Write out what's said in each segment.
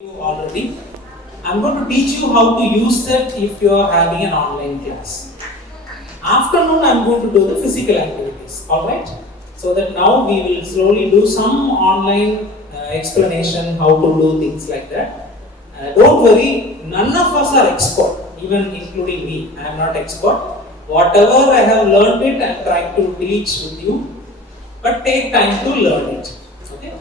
You already. I'm going to teach you how to use that if you are having an online class. Afternoon, I'm going to do the physical activities. Alright? So that now we will slowly do some online explanation how to do things like that. Don't worry, none of us are expert, even including me. I am not expert. Whatever I have learned it, I am trying to teach with you. But take time to learn it. Okay?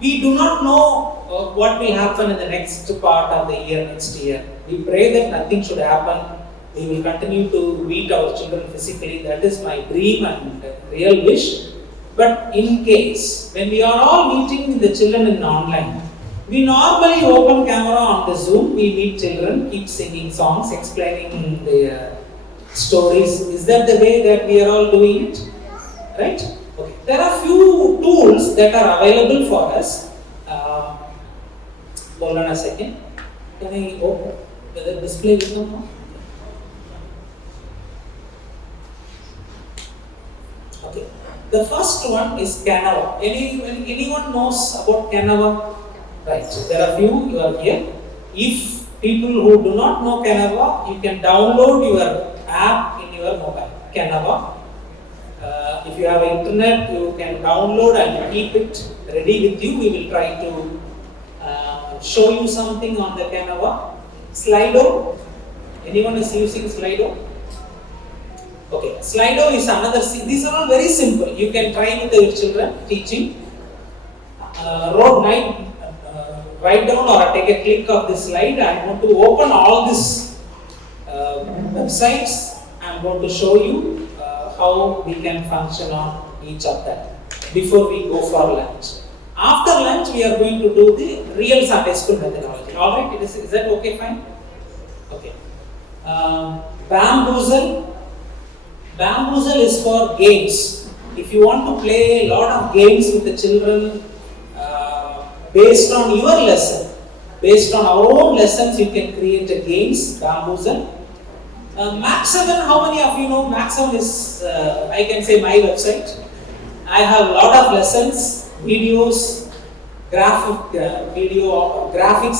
We do not know what will happen in the next part of the year, next year. We pray that nothing should happen. We will continue to meet our children physically. That is my dream and real wish. But in case, when we are all meeting the children in online, we normally open camera on the Zoom, we meet children, keep singing songs, explaining the stories. Is that the way that we are all doing it? Right? Okay. There are few tools that are available for us. Hold on a second. Can I open whether display will come now? Okay. The first one is Canva. Anyone knows about Canva? Right. There are few. You are here. If people who do not know Canva, you can download your app in your mobile. Canva. If you have internet, you can download and keep it ready with you. We will try to show you something on the Canva. Slido. Anyone is using Slido? Okay. Slido is another. These are all very simple. You can try with your children teaching. Write down or take a click of this slide. I want to open all these websites. I am going to show you how we can function on each of them before we go for lunch. After lunch, we are going to do the real Sunday school methodology. Alright, is that okay, fine? Okay. Bamboozle. Bamboozle is for games. If you want to play a lot of games with the children based on your lesson, based on our own lessons, you can create a games, Bamboozle. Max 7, how many of you know Max 7 is, I can say, my website. I have a lot of lessons, videos, graphics,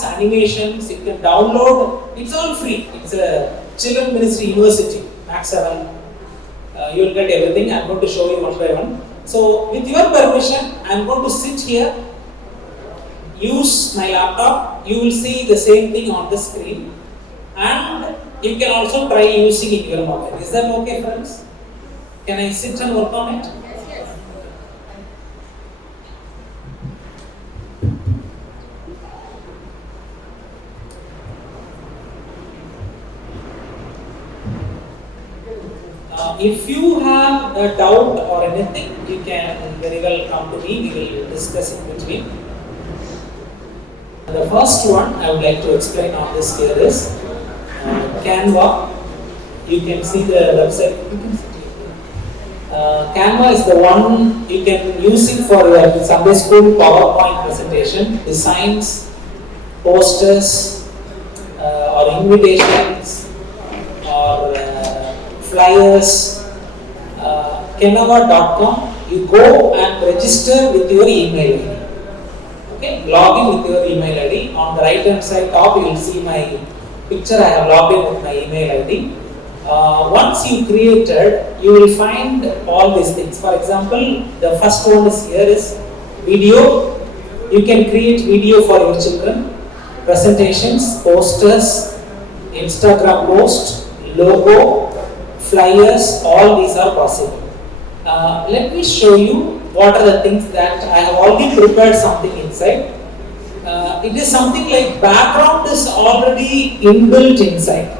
animations. You can download. It's all free. It's a Children Ministry University, Max 7. You will get everything. I'm going to show you one by one. So, with your permission, I'm going to sit here, use my laptop. You will see the same thing on the screen. And you can also try using it in your mobile. Is that okay, friends? Can I sit and work on it? Yes. If you have a doubt or anything, you can very well come to me. We will discuss in between. The first one I would like to explain on this here is Canva. You can see the website. Canva is the one you can use it for your Sunday school PowerPoint presentation, designs, posters, or invitations, or flyers. Canva.com. You go and register with your email ID. Okay, log in with your email ID. On the right hand side top, you will see my picture. I have logged in with my email ID. Once you created, you will find all these things. For example, the first one is here is video. You can create video for your children, presentations, posters, Instagram post, logo, flyers. All these are possible. Let me show you what are the things that I have already prepared something inside. It is something like background is already inbuilt inside.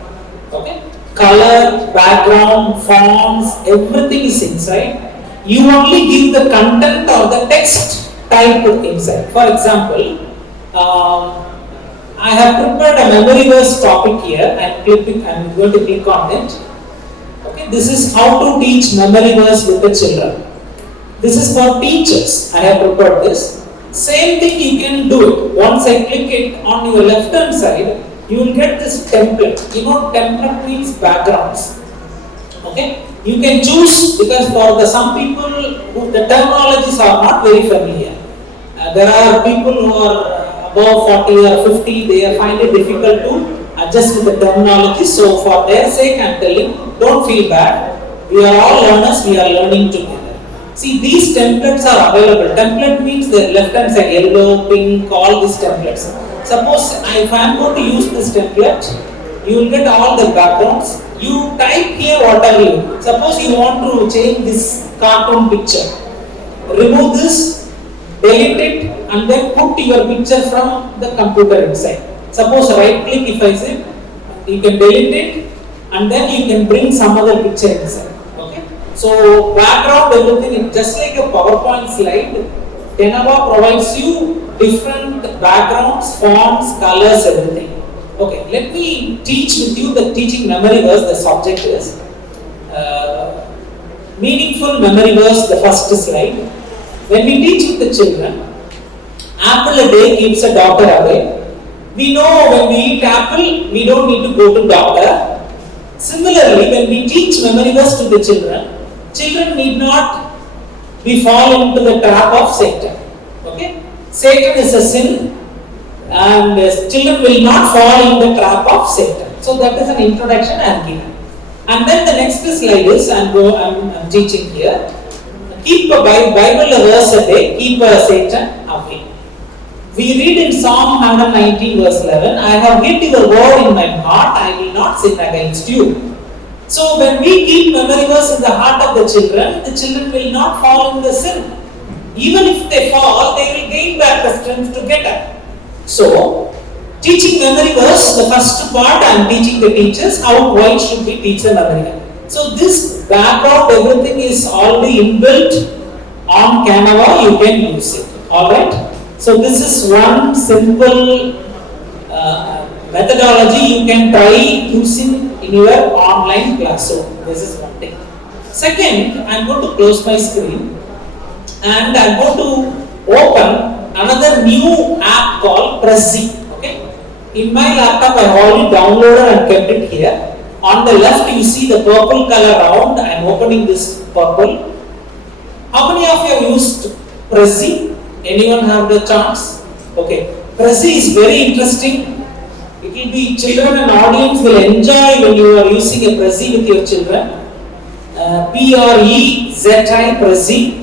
Okay, color, background, fonts, everything is inside. You only give the content or the text type inside. For example, I have prepared a memory verse topic here. I'm going to click on it. Okay, this is how to teach memory verse with the children. This is for teachers. I have prepared this. Same thing you can do it. Once I click it on your left hand side, you will get this template. You know, template means backgrounds. Okay? You can choose because for some people the terminologies are not very familiar. There are people who are above 40 or 50, they find it difficult to adjust with the terminology. So for their sake, I'm telling, don't feel bad. We are all learners, we are learning together. See, these templates are available. Template means the left hand side, yellow, pink, all these templates. Suppose if I am going to use this template, you will get all the backgrounds. You type here whatever you. Suppose you want to change this cartoon picture. Remove this, delete it, and then put your picture from the computer inside. Suppose right click, if I say, you can delete it, and then you can bring some other picture inside. Okay? So background, everything, just like a PowerPoint slide, Canva provides you different backgrounds, fonts, colors, everything. Okay, let me teach with you the teaching memory verse. The subject is meaningful memory verse, the first slide. When we teach with the children, apple a day keeps a doctor away. We know when we eat apple, we don't need to go to doctor. Similarly, when we teach memory verse to the children, children need not be fall into the trap of Satan. Okay, Satan is a sin, and children will not fall in the trap of Satan. So that is an introduction I am giving. And then the next slide is I'm teaching here. Keep a Bible a verse a day, keep a Satan away. We read in Psalm 119 verse 11, I have hid your word in my heart, I will not sin against you. So when we keep memory verse in the heart of the children will not fall in the sin. Even if they fall, they will gain back the strength to get up. So, teaching memory verse, the first part I am teaching the teachers why should we teach the memory verse. So this background, everything is already inbuilt on Canva, you can use it. Alright? So this is one simple methodology you can try using in your online classroom. This is one thing. Second, I am going to close my screen and I am going to open another new app called Prezi. Okay? In my laptop I have already downloaded and kept it here. On the left you see the purple color round. I am opening this purple. How many of you have used Prezi? Anyone have the chance? Okay. Prezi is very interesting. It will be children and audience will enjoy when you are using a Prezi with your children. Prezi, Prezi.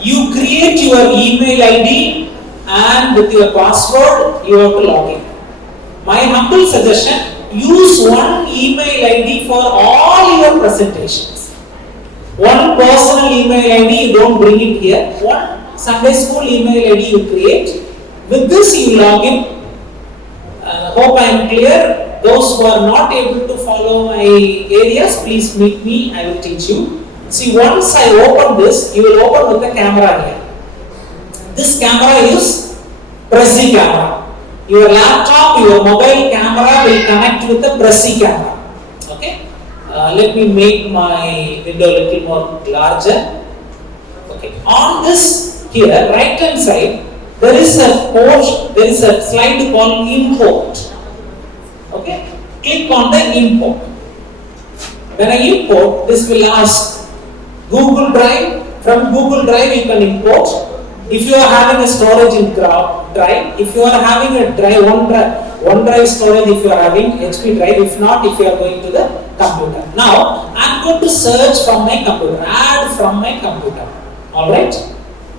You create your email ID and with your password you have to log in. My humble suggestion, use one email ID for all your presentations. One personal email ID, you don't bring it here. One Sunday school email ID you create. With this you log in. Hope I am clear. Those who are not able to follow my areas, please meet me, I will teach you. See, once I open this, you will open with the camera here. This camera is Prezi camera. Your laptop, your mobile camera will connect with the Prezi camera. Okay? Let me make my window a little more larger. Okay. On this here, right hand side, there is a slide called import. Okay? Click on the import. When I import, this will ask Google Drive. From Google Drive you can import. If you are having a storage in Drive, if you are having a OneDrive storage, if you are having HP Drive, if not, if you are going to the computer. Now, I am going to search from my computer, add from my computer. Alright?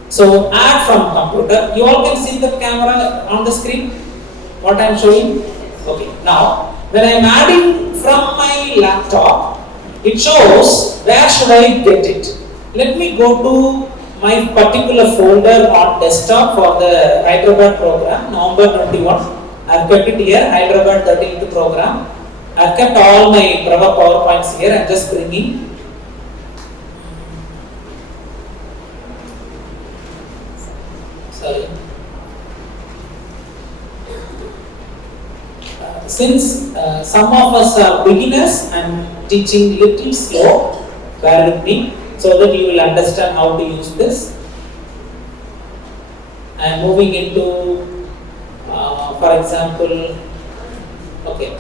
So, add from computer. You all can see the camera on the screen, what I am showing. Okay, now, when I am adding from my laptop, it shows where should I get it. Let me go to my particular folder on desktop for the Hyderabad program, November 21. I have kept it here, Hyderabad 13th program. I have kept all my PowerPoints here. I am just bringing. Sorry. Since some of us are beginners, I am teaching little slow, bear with me, so that you will understand how to use this. I am moving into, for example, okay.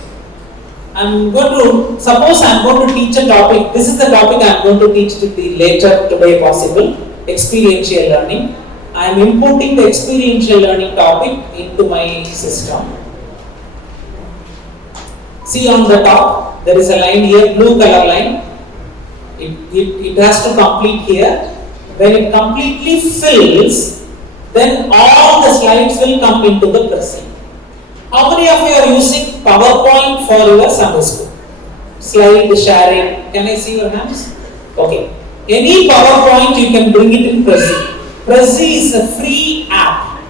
Suppose I am going to teach a topic. This is the topic I am going to teach later today possible, experiential learning. I am importing the experiential learning topic into my system. See on the top, there is a line here, blue color line. It has to complete here. When it completely fills, then all the slides will come into the Prezi. How many of you are using PowerPoint for your Sunday school? Slide sharing. Can I see your hands? Okay. Any PowerPoint you can bring it in Prezi. Prezi is a free app.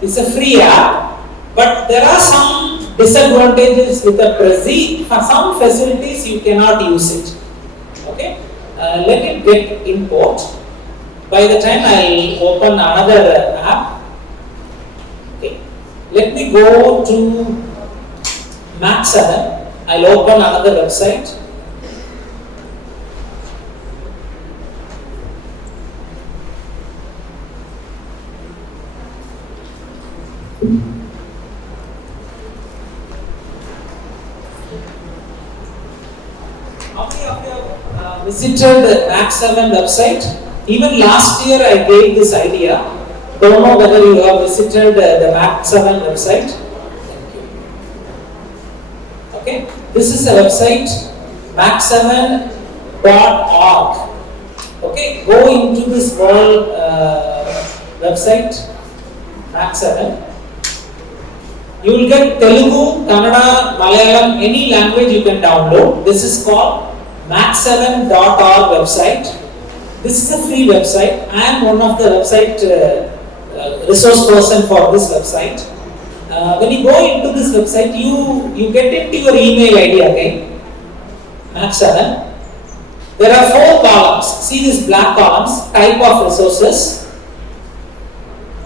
It's a free app, but there are some disadvantages with the Prezi. For some facilities you cannot use it. Okay. Let it get import. By the time I'll open another app. Okay. Let me go to Mac 7. I'll open another website. How many of you have visited Mac 7 website? Even last year I gave this idea. Don't know whether you have visited the Mac 7 website. Okay, this is a website, mac7.org. Okay, go into this world website, Mac 7. You will get Telugu, Kannada, Malayalam, any language you can download. This is called mac7.org website. This is a free website. I am one of the website resource person for this website. When you go into this website, you get into your email ID again. Mac 7. There are 4 columns. See these black columns. Type of resources,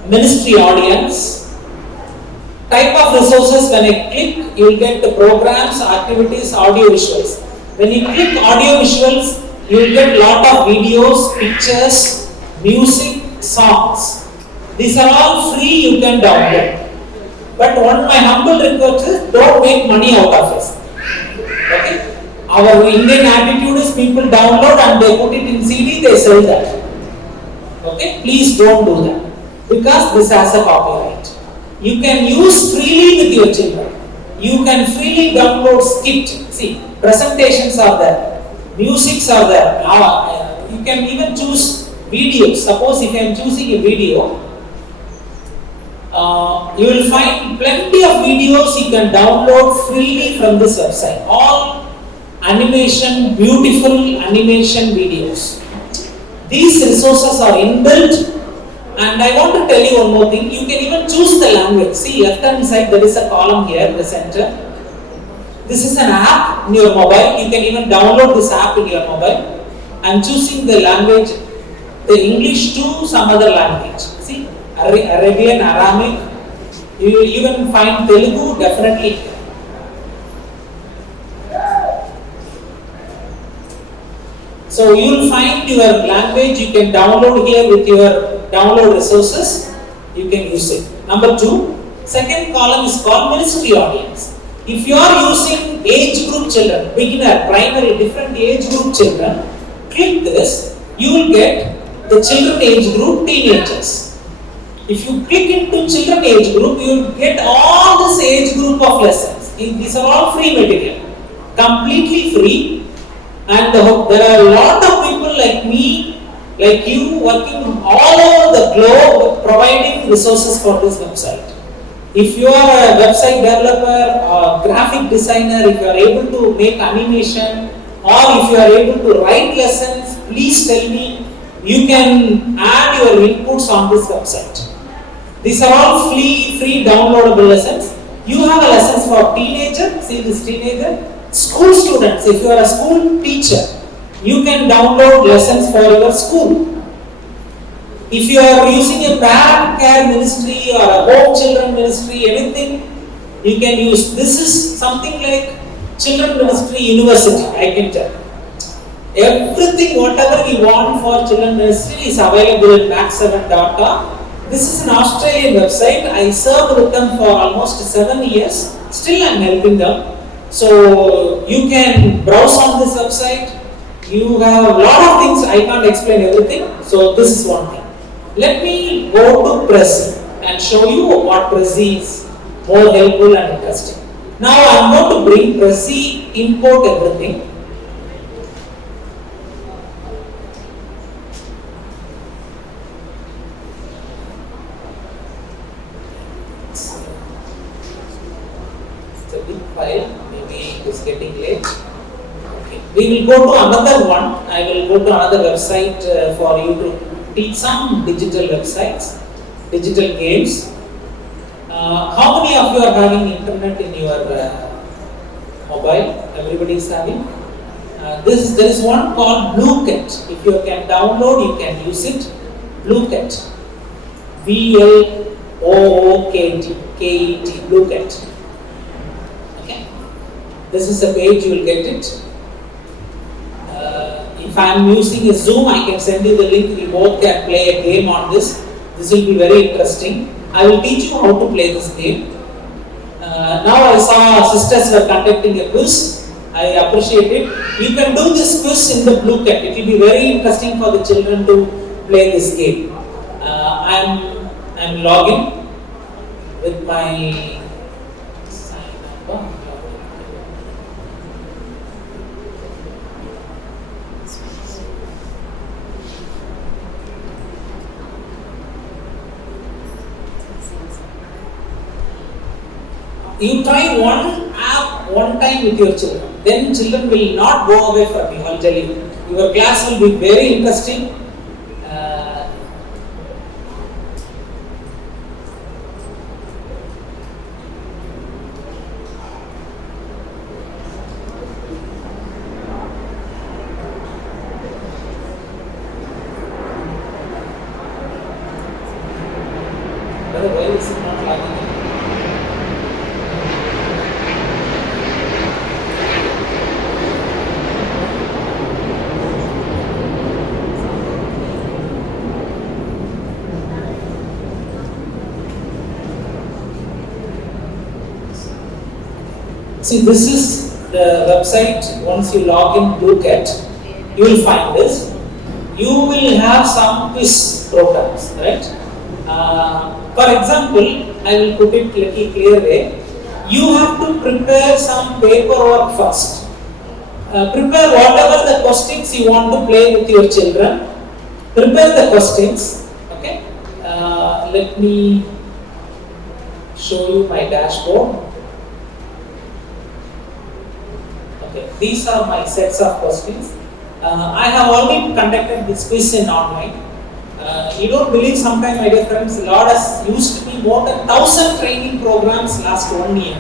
ministry audience. Type of resources, when I click, you will get the programs, activities, audio visuals. When you click audio visuals, you will get lot of videos, pictures, music, songs. These are all free, you can download. But what my humble request is, don't make money out of it. Okay? Our Indian attitude is people download and they put it in CD, they sell that. Okay? Please don't do that. Because this has a copyright. You can use freely with your children. You can freely download Skit. See, presentations are there. Musics are there. You can even choose videos. Suppose if I am choosing a video, you will find plenty of videos you can download freely from this website. All animation, beautiful animation videos. These resources are inbuilt. And I want to tell you one more thing. You can even choose the language. See, left hand side there is a column here in the center. This is an app in your mobile. You can even download this app in your mobile. I am choosing the language, the English to some other language. See, Arabian, Aramaic. You will even find Telugu definitely. So you will find your language. You can download here with your download resources, you can use it. Number 2, second column is called ministry audience. If you are using age group children, beginner, primary, different age group children, click this, you will get the children age group teenagers. If you click into children age group, you will get all this age group of lessons. These are all free material, completely free, and there are a lot of people like me, like you, working all over the globe providing resources for this website. If you are a website developer or graphic designer, if you are able to make animation or if you are able to write lessons, please tell me. You can add your inputs on this website. These are all free downloadable lessons. You have a lessons for teenager, see this teenager, school students, if you are a school teacher, you can download lessons for your school. If you are using a parent care ministry or a home children ministry, anything, you can use. This is something like children ministry university, I can tell. Everything, whatever you want for children ministry is available at mac7.org. This is an Australian website. I served with them for almost 7 years. Still I am helping them. So you can browse on this website. You have a lot of things, I can't explain everything. So this is one thing. Let me go to Prezi and show you what Prezi is more helpful and interesting. Now I am going to bring Prezi, import everything. It's a big file, maybe it is getting late. Okay. We will go to another one. I will go to another website for you to teach some digital websites, digital games. How many of you are having internet in your mobile? Everybody is having. There is one called BlueKet. If you can download, you can use it. BlueKet. BLOOKT. BlueKet. Okay. This is a page you will get it. If I am using a Zoom, I can send you the link. We both can play a game on this. This will be very interesting. I will teach you how to play this game. Now I saw sisters were conducting a quiz. I appreciate it. You can do this quiz in the BlueKet. It will be very interesting for the children to play this game. I'm logging with my sign number. You try one app one time with your children, then children will not go away from you. I'll tell you. Your class will be very interesting. Why is it not logging in? See, this is the website. Once you log in BlueKet, you will find this. You will have some quiz programs, right? For example, I will put it little clear way. You have to prepare some paperwork first. Prepare whatever the questions you want to play with your children. Prepare the questions. Okay. Let me show you my dashboard. Okay. These are my sets of questions. I have already conducted this quiz in online. You don't believe sometimes, my dear friends, Lord has used me more than 1,000 training programs last 1 year.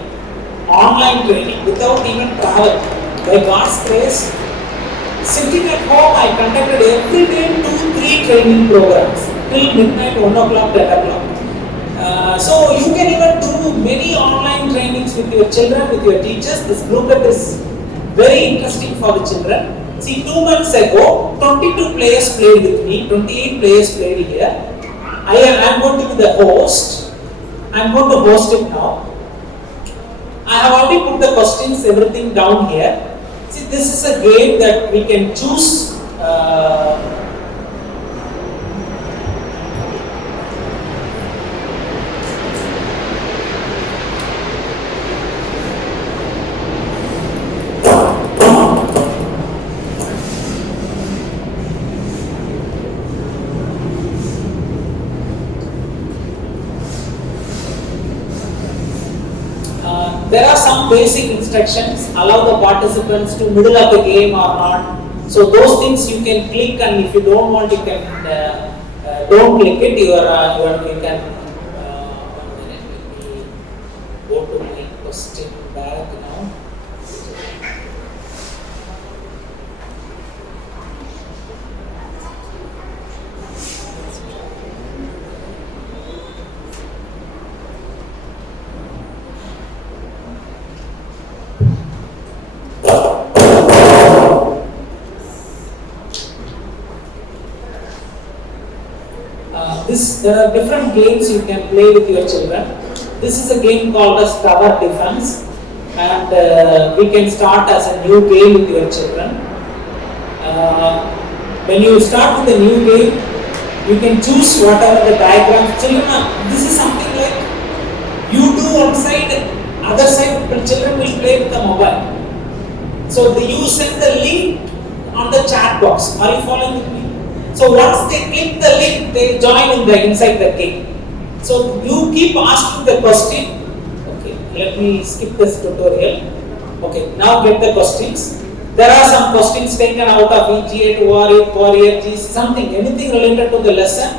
Online training without even travel. By God's grace, sitting at home, I conducted every day 2-3 training programs till midnight, 1 o'clock, 10 o'clock. So you can even do many online trainings with your children, with your teachers. This BlueKet is very interesting for the children. See, 2 months ago, 22 players played with me, 28 players played here. I am going to be the host. I am going to host it now. I have already put the questions, everything down here. See, this is a game that we can choose. There are some basic instructions, allow the participants to middle of the game or not. So those things you can click, and if you don't want, you can don't click it. You can go to my question back now. There are different games you can play with your children. This is a game called as Tower Defense, and we can start as a new game with your children. When you start with a new game, You can choose whatever the diagram. Children, this is something like you do one side, other side, but children will play with the mobile. So you send the link on the chat box. Are you following with me? So once they click the link, they join inside the game. So you keep asking the question. Okay, let me skip this tutorial. Okay, now get the questions. There are some questions taken out of EG8, Warrior, G, something, anything related to the lesson.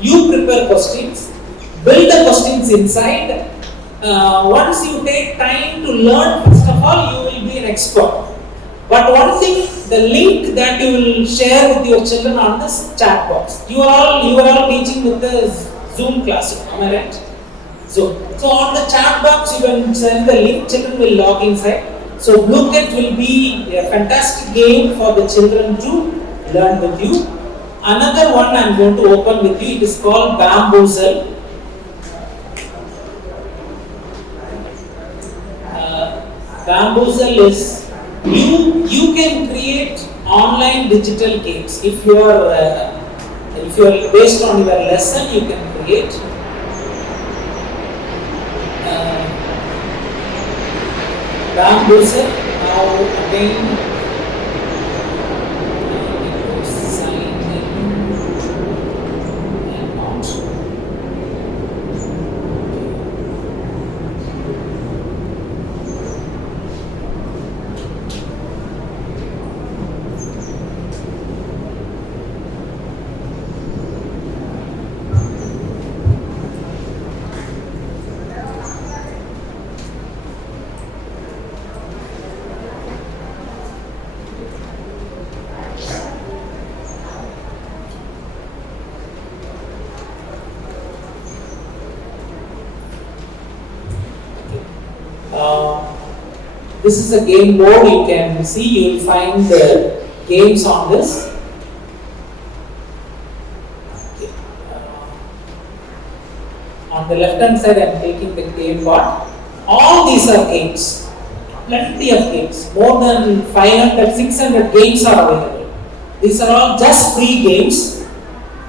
You prepare questions, build the questions inside. Once you take time to learn, first of all, you will be an expert. But one thing, the link that you will share with your children on this chat box. You are all teaching with the Zoom class, am I right? So on the chat box, you can send the link, children will log inside. So BlueCat will be a fantastic game for the children to learn with you. Another one I am going to open with you, it is called Bamboozle. Bamboozle is, you can create online digital games. If you are based on your lesson, you can create. Bamboozle. Now again, sign in and out. This is a game board. You can see, you will find the games on this. On the left hand side, I am taking the game board. All these are games, plenty of games, more than 500, 600 games are available. These are all just free games.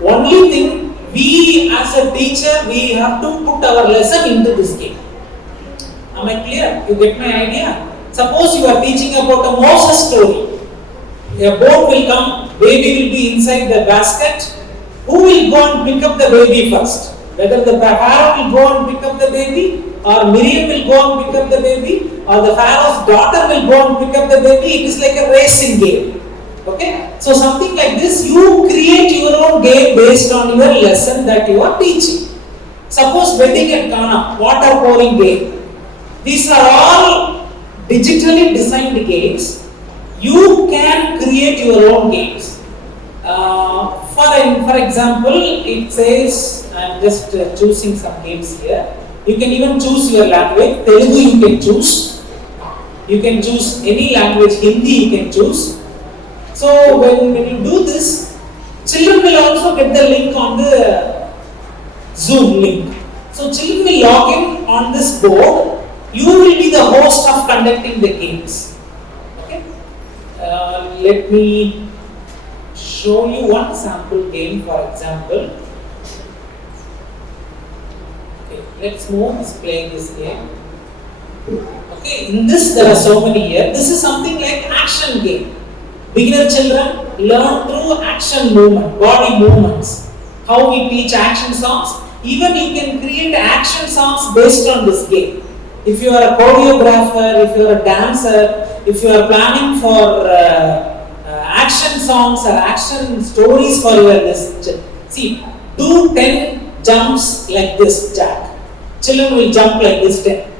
Only thing, we as a teacher, we have to put our lesson into this game. Am I clear? You get my idea? Suppose you are teaching about a Moses story. A boat will come, baby will be inside the basket. Who will go and pick up the baby first? Whether the Pharaoh will go and pick up the baby, or Miriam will go and pick up the baby, or the Pharaoh's daughter will go and pick up the baby. It is like a racing game. Okay? So something like this, you create your own game based on your lesson that you are teaching. Suppose wedding and Kana, water pouring game. These are all digitally designed games. You can create your own games. For example, it says, I am just choosing some games here. You can even choose your language. Telugu you can choose. You can choose any language. Hindi you can choose. So when you do this, children will also get the link on the Zoom link. So children will log in on this board. You will be the host of conducting the games. Okay? Let me show you one sample game, for example. Okay, let's move. Let's play this game. Okay, in this there are so many here. This is something like action game. Beginner children learn through action movement, body movements. How we teach action songs. Even you can create action songs based on this game. If you are a choreographer, if you are a dancer, if you are planning for action songs or action stories for your list, see, do 10 jumps like this, Jack. Children will jump like this 10.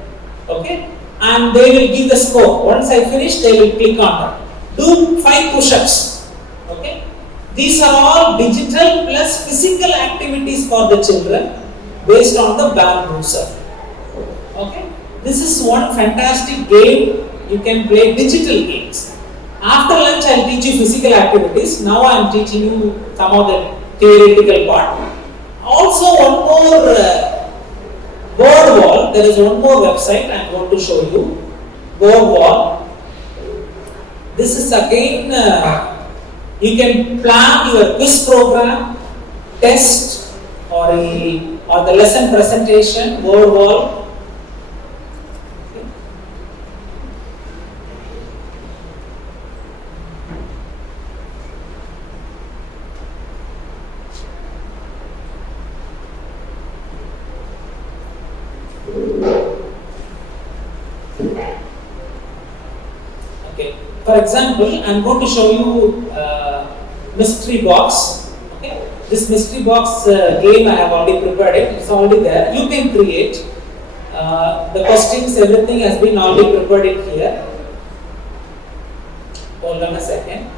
Okay? And they will give the score. Once I finish, they will click on it. Do 5 push-ups. Okay? These are all digital plus physical activities for the children based on the Bamboozle. Okay? This is one fantastic game. You can play digital games. After lunch, I will teach you physical activities. Now I am teaching you some of the theoretical part. Also, one more board wall. There is one more website I am going to show you. Board wall. This is again, you can plan your quiz program. test or the lesson presentation, word wall. Okay. For example, I am going to show you mystery box. Okay. This mystery box game I have already prepared it. It's already there. You can create the questions. Everything has been already prepared in here. Hold on a second.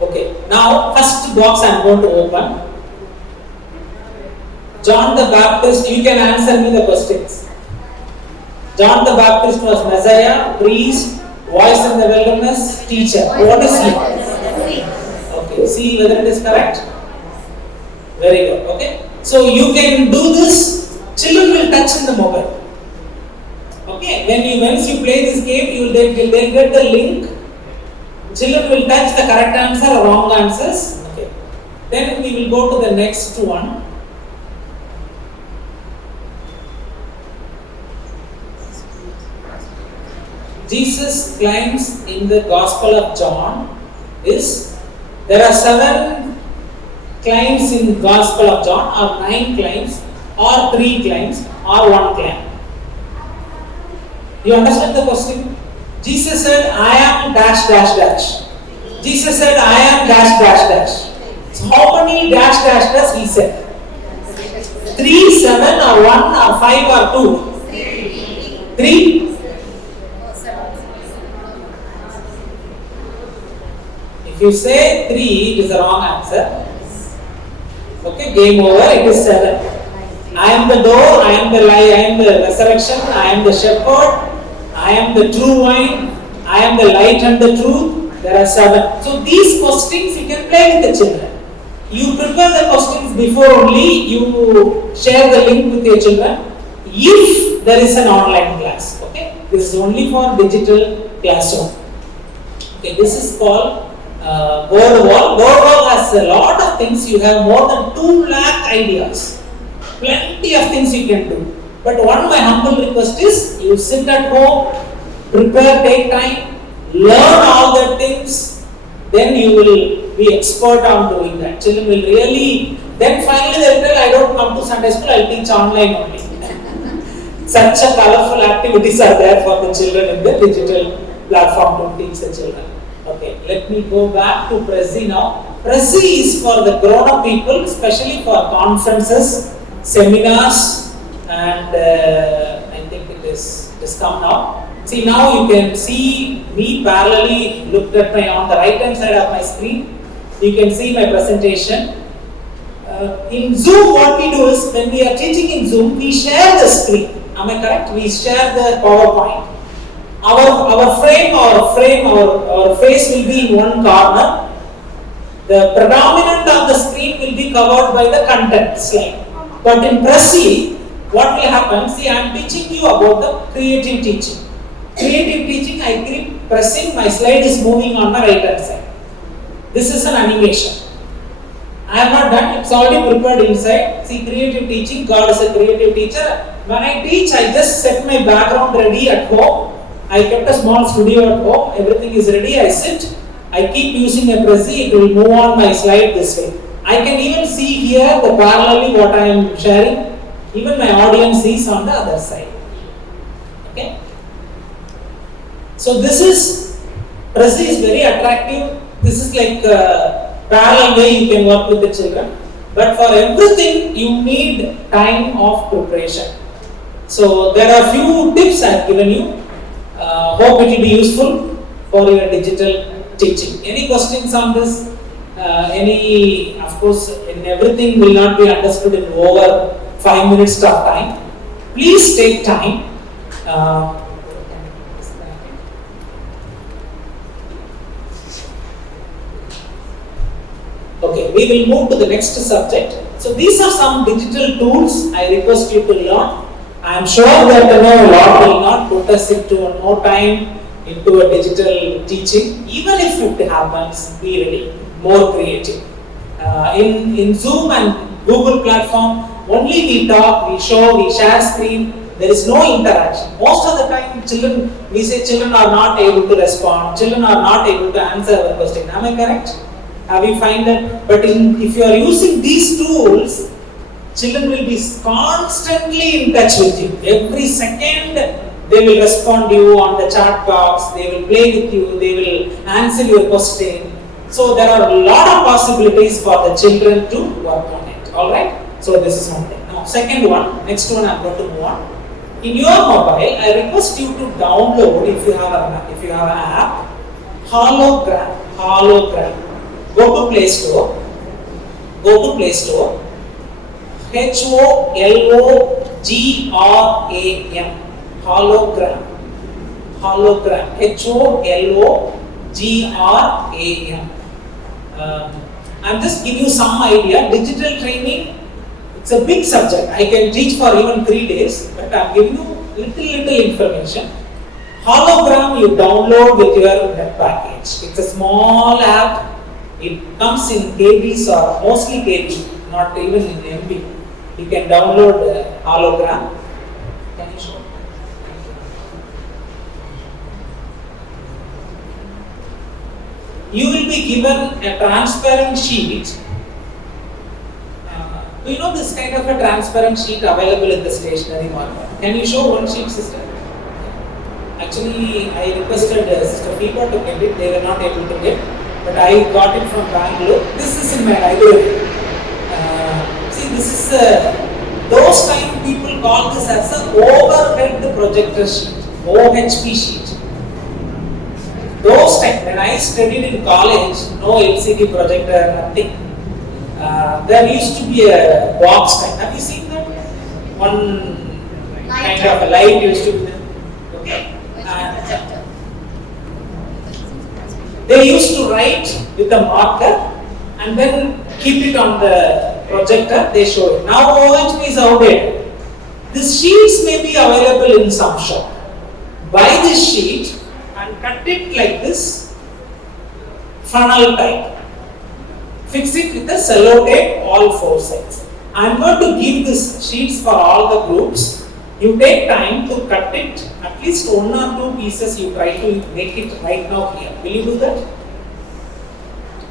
Okay. Now, first box I am going to open. John the Baptist. You can answer me the questions. John the Baptist was Messiah, priest, voice in the wilderness, teacher. What is he? Okay, see whether it is correct. Very good. Okay, so you can do this. Children will touch in the mobile. Okay, once you play this game, you will then get the link. Children will touch the correct answer or wrong answers. Okay, then we will go to the next one. Jesus claims in the Gospel of John is, there are 7 claims in Gospel of John, or 9 claims, or 3 claims, or 1 claim. You understand the question? Jesus said, I am dash dash dash. Jesus said, I am dash dash dash. So how many dash dash dash he said? 3, 7, or 1, or 5, or 2? 3? If you say 3, it is the wrong answer. Okay, game over, it is 7. I am the door, I am the light, I am the resurrection, I am the shepherd, I am the true wine, I am the light and the truth. There are 7. So these questions you can play with the children. You prepare the questions before only, you share the link with your children. If there is an online class, okay, this is only for digital classroom. Okay, this is called word wall. Word wall has a lot of things. You have more than 2 lakh ideas. Plenty of things you can do. But one my humble request is, you sit at home, prepare, take time, learn all the things, then you will be expert on doing that. Children will really, then finally they will tell, I don't come to Sunday school, I will teach online only. Such a colorful activities are there for the children in the digital platform to teach the children. Okay, let me go back to Prezi now. Prezi is for the grown-up people, especially for conferences, seminars, and I think it is come now. See, now you can see me parallelly looked at on the right hand side of my screen. You can see my presentation. In Zoom, what we do is, when we are teaching in Zoom, we share the screen. Am I correct? We share the PowerPoint. Our face will be in one corner. The predominant of the screen will be covered by the content slide. But in Prezi, what will happen? See, I am teaching you about the creative teaching. Creative teaching, I keep pressing, my slide is moving on my right hand side. This is an animation. I have not done, it's already prepared inside. See, creative teaching, God is a creative teacher. When I teach, I just set my background ready at home. I kept a small studio at home, everything is ready, I sit, I keep using a Prezi, it will move on my slide this way. I can even see here the parallelly what I am sharing, even my audience sees on the other side. Okay? So this is, Prezi is very attractive, this is like a parallel way you can work with the children. But for everything you need time of preparation. So there are few tips I have given you. Hope it will be useful for your digital teaching. Any questions on this? Of course, everything will not be understood in over 5 minutes of time. Please take time. Okay, we will move to the next subject. So these are some digital tools I request you to learn. I am sure that Lord will not put us into no time into a digital teaching. Even if it happens, be ready. more creative. In Zoom and Google platform, only we talk, we show, we share screen. There is no interaction. Most of the time, we say children are not able to respond. Children are not able to answer our question. Am I correct? Have you find that? But if you are using these tools, children will be constantly in touch with you. Every second, they will respond to you on the chat box. They will play with you. They will answer your question. So there are a lot of possibilities for the children to work on it. All right. So this is one thing. Now, second one. Next one, I'm going to move on. In your mobile, I request you to download if you have an app, Hologram. Hologram. Go to Play Store. HOLOGRAM. Hologram. HOLOGRAM. I'm just giving you some idea. Digital training, it's a big subject. I can teach for even 3 days, but I'm giving you little information. Hologram you download with your web package. It's a small app. It comes in KBs or mostly KB, not even in MB. You can download Hologram. Can you show? You will be given a transparent sheet. Do you know this kind of a transparent sheet available in the stationery market? Can you show one sheet, sister? Actually, I requested Sister Fiba to get it. They were not able to get, but I got it from Bangalore. This is in my library. See, this is those time people call this as an overhead projector sheet, OHP sheet. Those time when I studied in college, no LCD projector, nothing. There used to be a box kind. Have you seen that? One kind of a light used to be there. Okay. They used to write with a marker and then keep it on the projector. They show it. Now OHP is outdated. These sheets may be available in some shop. Buy this sheet and cut it like this, funnel type. Fix it with a cello tape, all 4 sides. I am going to give these sheets for all the groups. You take time to cut it, at least 1 or 2 pieces you try to make it right now here. Will you do that?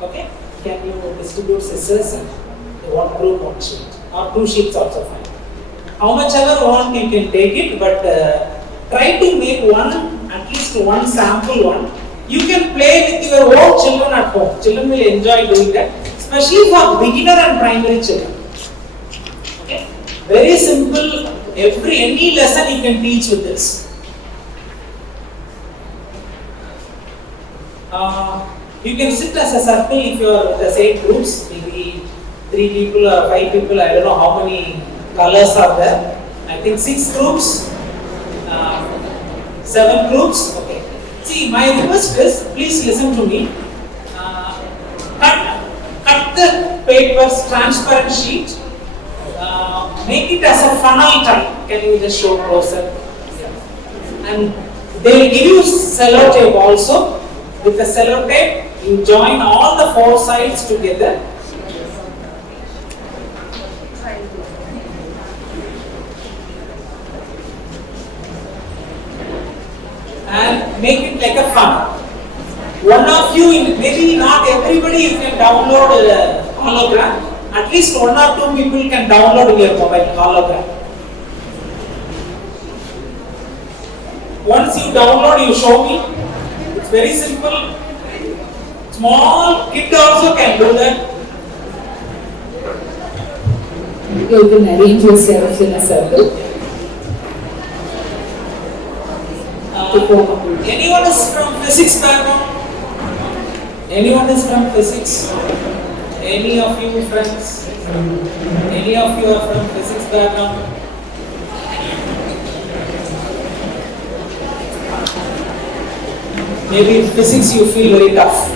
Okay? Can you distribute scissors and 1 group 1 sheet or 2 sheets also fine. How much ever want you can take it, but try to make at least one sample one. You can play with your own children at home. Children will enjoy doing that, especially for beginner and primary children. Okay? Very simple. Any lesson you can teach with this. You can sit as a circle if you are with the same groups, maybe 3 people or 5 people. I don't know how many colors are there. I think 6 groups, 7 groups. Okay. See, my request is, please listen to me. Cut the paper's transparent sheet. Make it as a funnel type. Can you just show closer? And they will give you cello tape also. With the cello tape, you join all the 4 sides together. And make it like a funnel. One of you, maybe not everybody, you can download a hologram. At least 1 or 2 people can download in your mobile hologram. Once you download, you show me. It's very simple. Small kid also can do that. You can arrange yourself in a circle. Anyone is from physics background? Anyone is from physics? Any of you friends? Any of you are from physics background? Maybe in physics you feel very tough.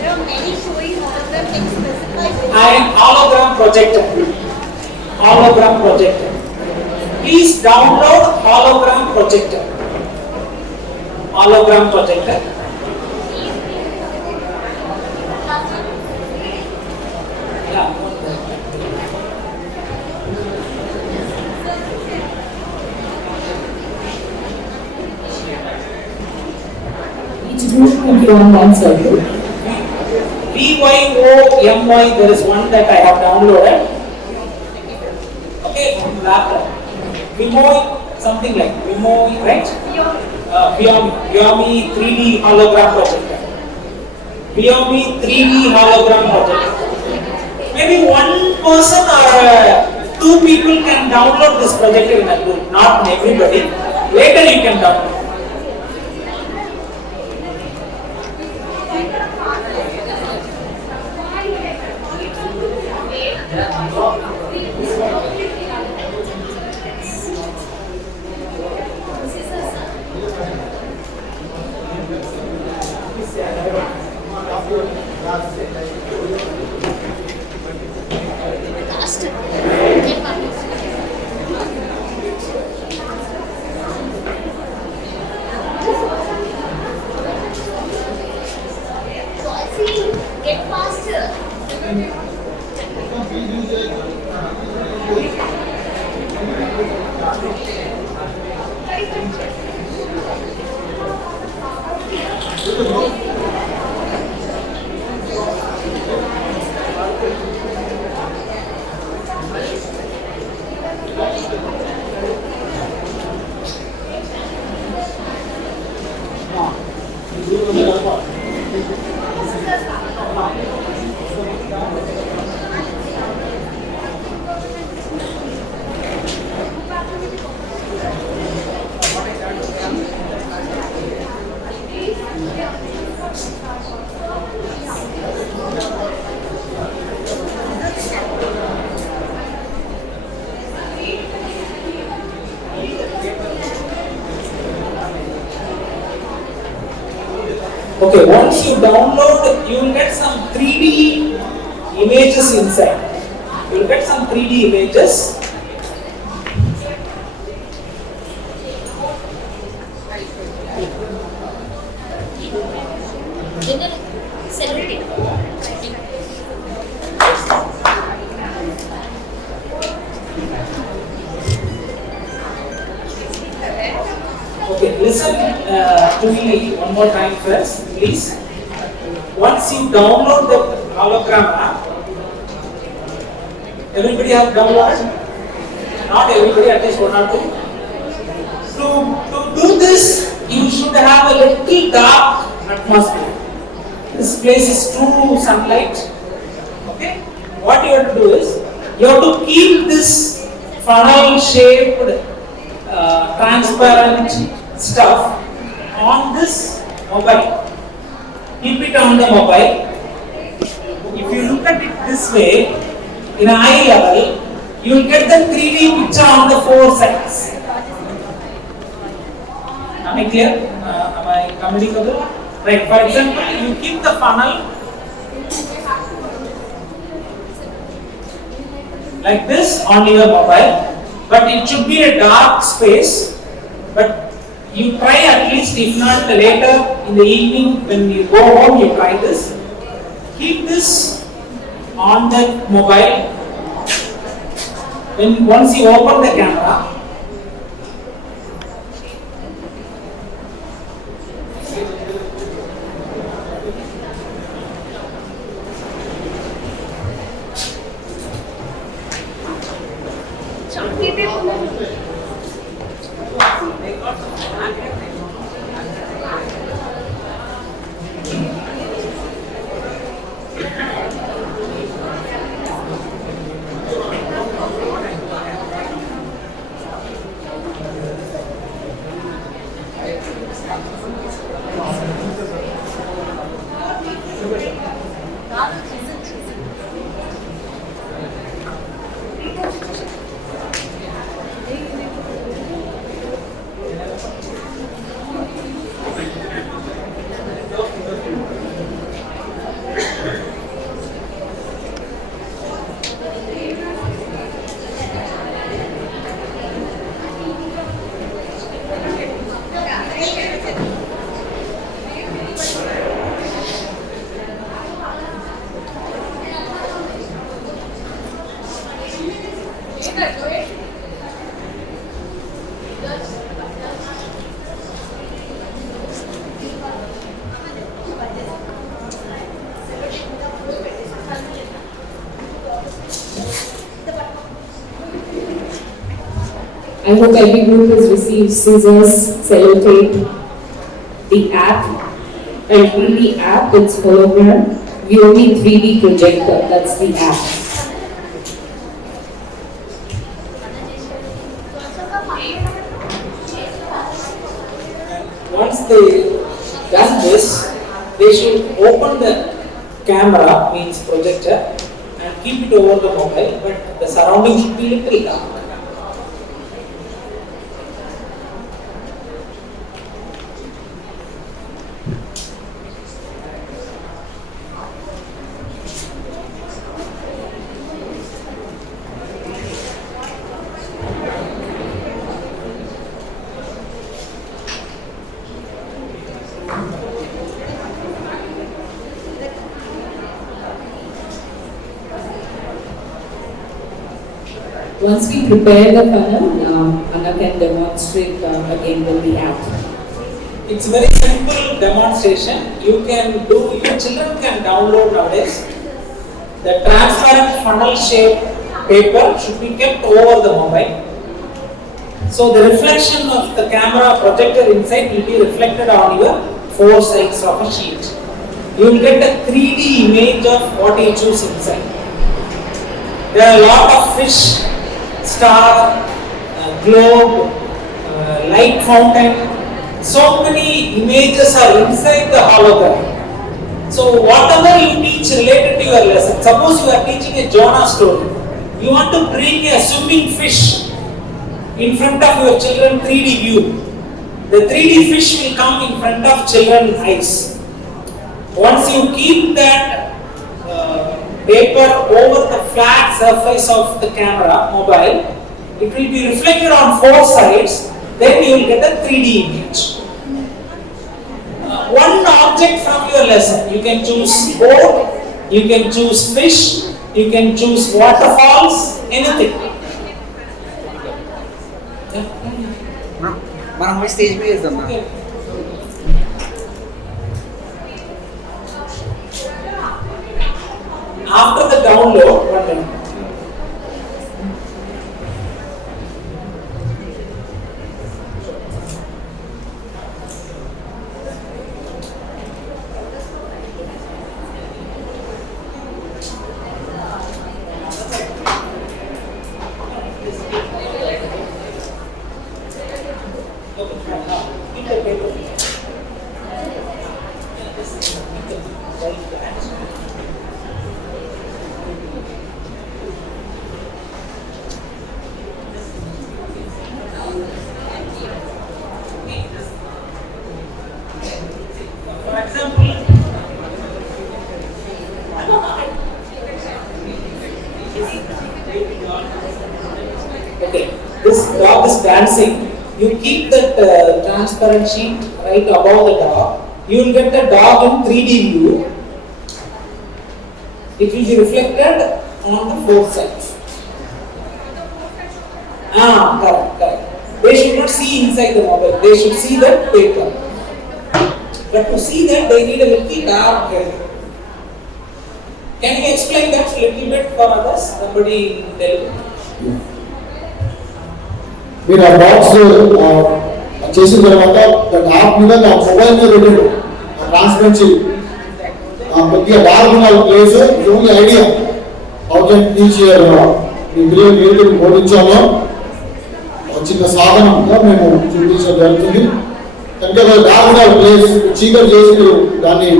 There are many showing hologram in specified. And hologram projector. Hologram projector. Please download hologram projector. Hologram projector. and from one circle. VYOMY, there is one that I have downloaded. Okay, on laptop. Vimoy, something like Vimoy, right? Viomi 3D hologram projector. Viomi 3D hologram projector. Maybe one person or two people can download this projector in a group, not everybody. Later you can download. Get faster. Okay, once you download, you will get some 3D images inside. You will get some 3D images. Celebrity. Okay, listen to me one more time first, please. Once you download the hologram app, everybody have downloaded? Not everybody, at least one or two. To do this, you should have a little dark atmosphere. This place is true sunlight. Okay? What you have to do is, you have to keep this funnel shaped, transparent stuff on this mobile. Keep it on the mobile. If you look at it this way, in eye level, you will get the 3D picture on the four sides. Am I clear? Am I communicable? Right. For example, you keep the funnel like this on your mobile, but it should be a dark space. But you try at least, if not later in the evening when you go home, you try this. Keep this on the mobile. When once you open the camera, I hope every group has received scissors, sellotape, the app, the app, it's hologram, VOD 3D projector, that's the app. Once they done this, they should open the camera, means projector, and keep it over the mobile, but the surrounding should be little dark. Once we prepare the funnel, Anna can demonstrate again with the app. It's a very simple demonstration. You can do, your children can download nowadays. The transparent funnel shaped paper should be kept over the mobile. So the reflection of the camera projector inside will be reflected on your four sides of a sheet. You will get a 3D image of what you choose inside. There are a lot of fish, star, globe, light fountain. So many images are inside the hologram. So whatever you teach related to your lesson, suppose you are teaching a Jonah story, you want to bring a swimming fish in front of your children 3D view. The 3D fish will come in front of children's eyes. Once you keep that paper over the flat surface of the camera, mobile, it will be reflected on four sides, then you will get a 3D image. One object from your lesson, you can choose boat, you can choose fish, you can choose waterfalls, anything. మనం stage మీద వేద్దాం Okay. After the download, one minute. For example, okay, this dog is dancing. You keep that transparent sheet right above the dog. You will get the dog in 3D view. It will be reflected on the four sides. Correct. They should not see inside the mobile. They should see the paper. But to see that, they need a little dark area. Can you explain that a little bit for others? Somebody tell me. మీరు ఆ box చేసిన తర్వాత దాని app మీద నా mobile మీద పెట్టాడు transparency కొద్దిగా డార్క్ ఉన్న place only idea how can teach me పిల్లలు మీరు బోధించాలో చిన్న సాధనంగా మేము చూపించడం జరుగుతుంది కనుక డార్క్ ఉన్న ప్లేస్ చీకటి చేసి మీరు దాన్ని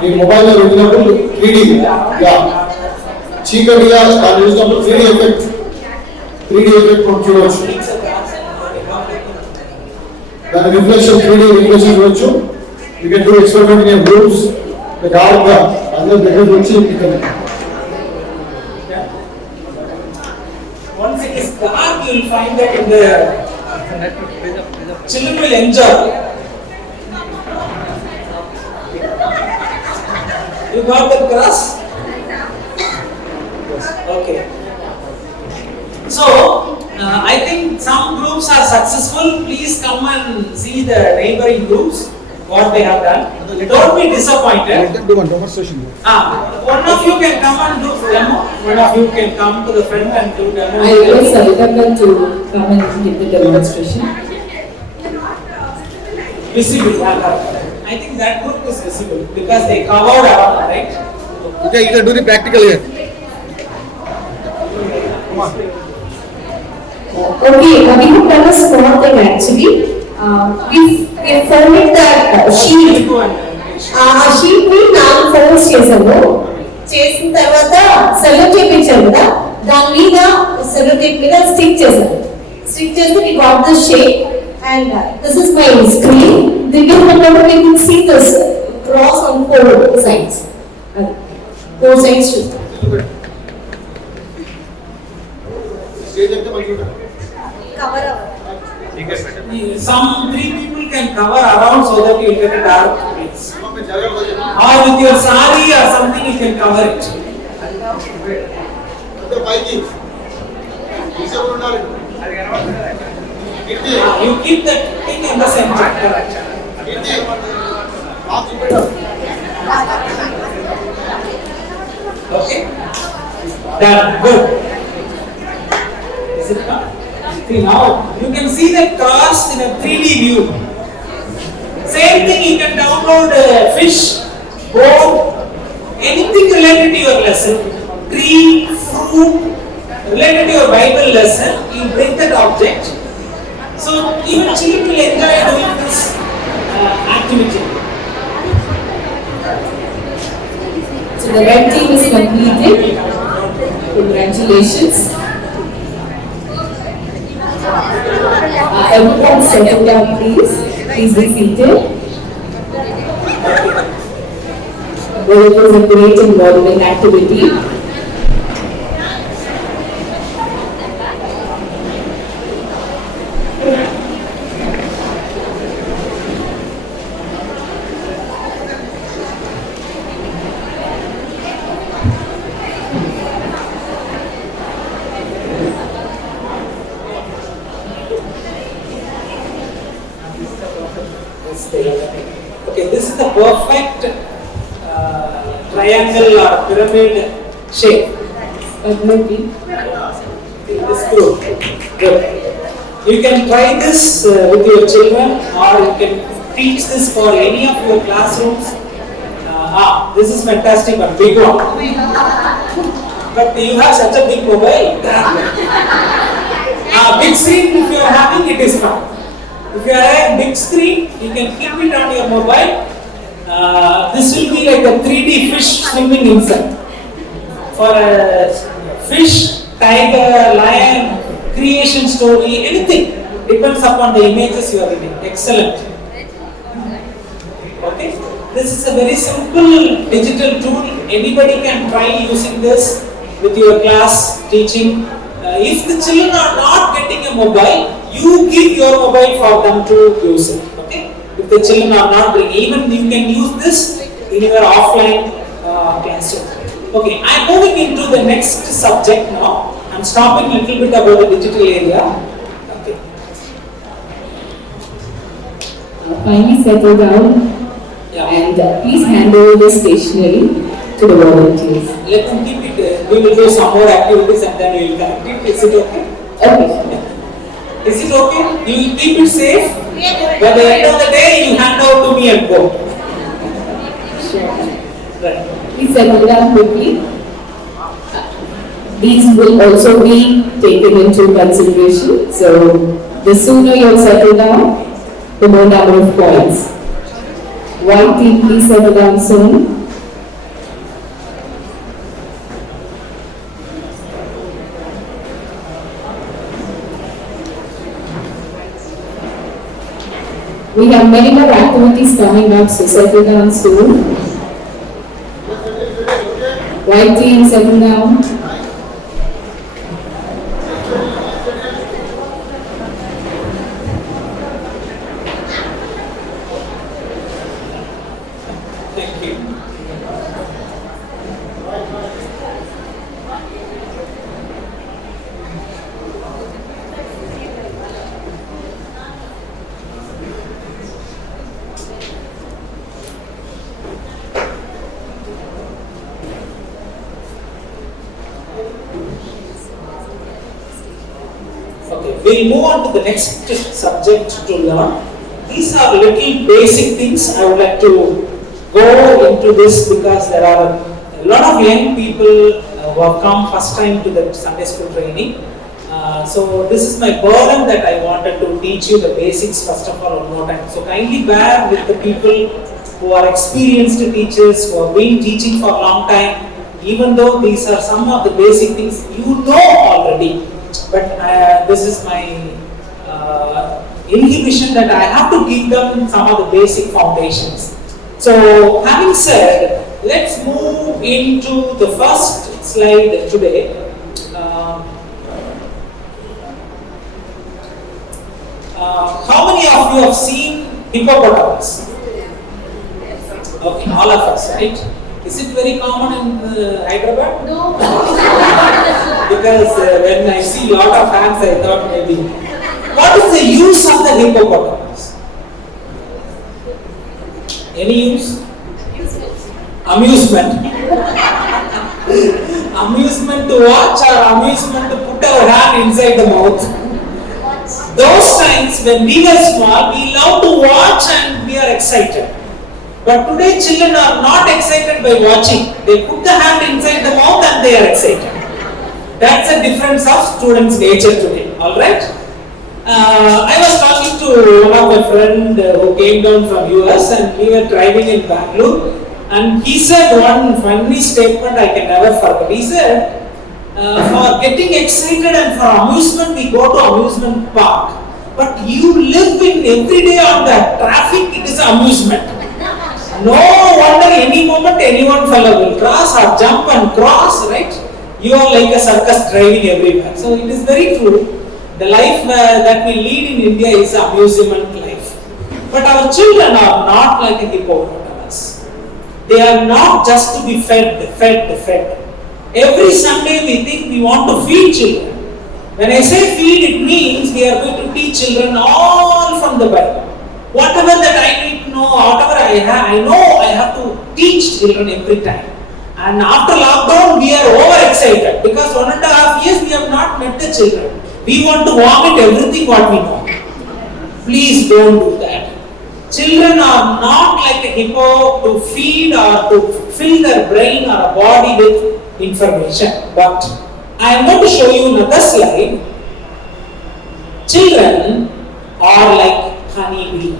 మీ మొబైల్లో పెట్టినప్పుడు 3D చీకటిగా దాన్ని చూసినప్పుడు 3D ఎఫెక్ట్ మనం చూడవచ్చు దాని రిఫ్లెక్షన్ 3D రిఫ్లెక్షన్ చూడొచ్చు. You can do experiment in groups డార్క్గా అందరి దగ్గరికి వచ్చి Once it is dark, you will find that in the children will enjoy. You got the grass? Okay. So, I think some groups are successful. Please come and see the neighboring groups. what they have done. Don't be disappointed. Do one demonstration. One of you can come and do demo. One of you can come to the front and do demo. I request Savitaka to come and give the demonstration. Visible. I think that group is visible because they covered around, right? Okay, you can do the practical here. Okay, we have done a small thing actually. We formed the sheet. ఆ sheet ని 4 folds చేసాము. చేసిన తర్వాత సెల్లో tape ఇచ్చారు కదా, దాని మీద సెల్లో టేప్ మీద స్టిక్ చేసాము. స్టిక్ చేస్తే we got the shape and this is my screen. The view whenever we can see this cross on 4 sides. 4 sides. Stage ekta manchi unta. Cover up. Some 3 people can cover around so that you get a dark place. Mein jaga hoje. Or with your sari or something you can cover it. Ante paiki. Ise undali. Kirti. You keep that thing in the center. Kirti. Aap chupeta. Okay? Done. Good. Is it done? See now, you can see the cross in a 3D view. Same thing, you can download fish, boat, anything related to your lesson, tree, fruit, related to your Bible lesson, you bring that object. So even children will enjoy doing this activity. So the red team is completed. Congratulations. Everyone settle down please. Please be seated. Well, it was a great involving activity. Okay, this is the perfect triangle or pyramid shape. Maybe. This group. Good. You can try this with your children, or you can teach this for any of your classrooms. This is fantastic, but big one. But you have such a big mobile. Big screen, if you are having, it is fine. If you are having big screen, you can keep it on your mobile. This will be like a 3D fish swimming inside. For a fish, tiger, lion, creation story, anything. Depends upon the images you are reading. Excellent. Okay. This is a very simple digital tool. Anybody can try using this with your class teaching. If the children are not getting a mobile, you give your mobile for them to use it. Okay. If the children are not doing, even you can use this in your offline classroom. Okay, I am moving into the next subject now. I am stopping a little bit about the digital area. Okay. Kindly settle down Yeah. and please hand over the stationery to the volunteers. Let them keep it. We will do some more activities and then we will connect it. Is it okay? Okay. Is it okay? You will keep it safe. By the end of the day, you hand over to me and go. Sure. Right. Please settle down quickly. These will also be taken into consideration. So the sooner you settle down, the more number of points. White team, please settle down soon. We have many more activities coming up, so settle down soon. White team, settle down. Thank you. we'll move on to the next subject to learn. These are little basic things. I would like to go into this because there are a lot of young people who have come first time to the Sunday school training. So this is my burden that I wanted to teach you the basics first of all one more time. So kindly bear with the people who are experienced teachers, who have been teaching for a long time. Even though these are some of the basic things you know already, but this is my inhibition that I have to give them some of the basic foundations. So having said, let's move into the first slide today. How many of you have seen hippopotamus? Okay, all of us, right? Is it very common in Hyderabad? No. Because when I see a lot of hands, I thought maybe. What is the use of the hippopotamus? Any use? Amusement. Amusement to watch or amusement to put our hand inside the mouth? Those times when we were small, we love to watch and we are excited. But today children are not excited by watching. They put the hand inside the mouth and they are excited. That's the difference of students' nature today. Alright? I was talking to one of my friend who came down from US and we were driving in Bangalore, and he said one funny statement I can never forget. He said, for getting excited and for amusement we go to amusement park. But you live in every day on the traffic, it is amusement. No wonder any moment anyone fellow will cross or jump and cross, right? You are like a circus driving everywhere. So it is very true. The life that we lead in India is amusement life. But our children are not like a hippopotamus. They are not just to be fed. Every Sunday we think we want to feed children. When I say feed, it means we are going to teach children all from the Bible. Whatever that I need to know, whatever I know I have to teach children every time. And after lockdown, we are overexcited because 1.5 years we have not met the children. We want to vomit everything what we know. Please don't do that. Children are not like a hippo to feed or to fill their brain or a body with information. But I am going to show you another slide. Children are like honeybee.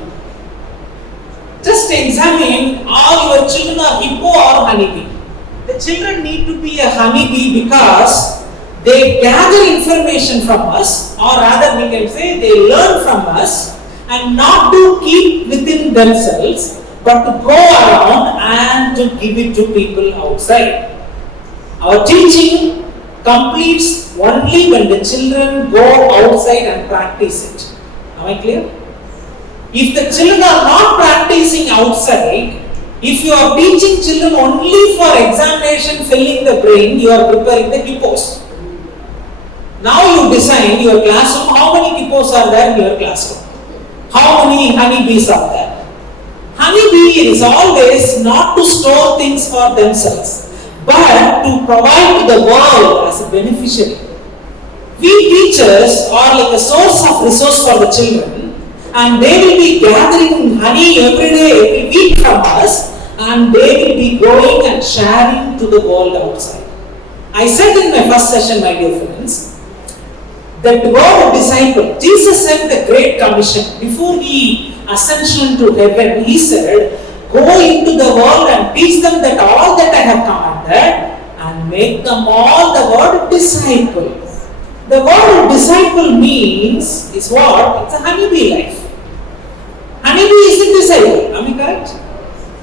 Just examine, all your children are hippo or honeybee. The children need to be a honeybee because they gather information from us, or rather we can say they learn from us, and not to keep within themselves, but to go around and to give it to people outside. Our teaching completes only when the children go outside and practice it. Am I clear? If the children are not practicing outside, if you are teaching children only for examination, filling the brain, you are preparing the hippos. Now you design your classroom, how many hippos are there in your classroom? How many honeybees are there? Honeybee is always not to store things for themselves, but to provide to the world as a beneficiary. We teachers are like a source of resource for the children, and they will be gathering honey every day, every week from us, and they will be going and sharing to the world outside. I said in my first session, my dear friends, that word disciple, Jesus said the Great Commission. Before he ascension to heaven, he said, go into the world and teach them that all that I have commanded, and make them all the word disciple. The word disciple means, is what? It's a honeybee life. Honeybee is a disciple, am I correct?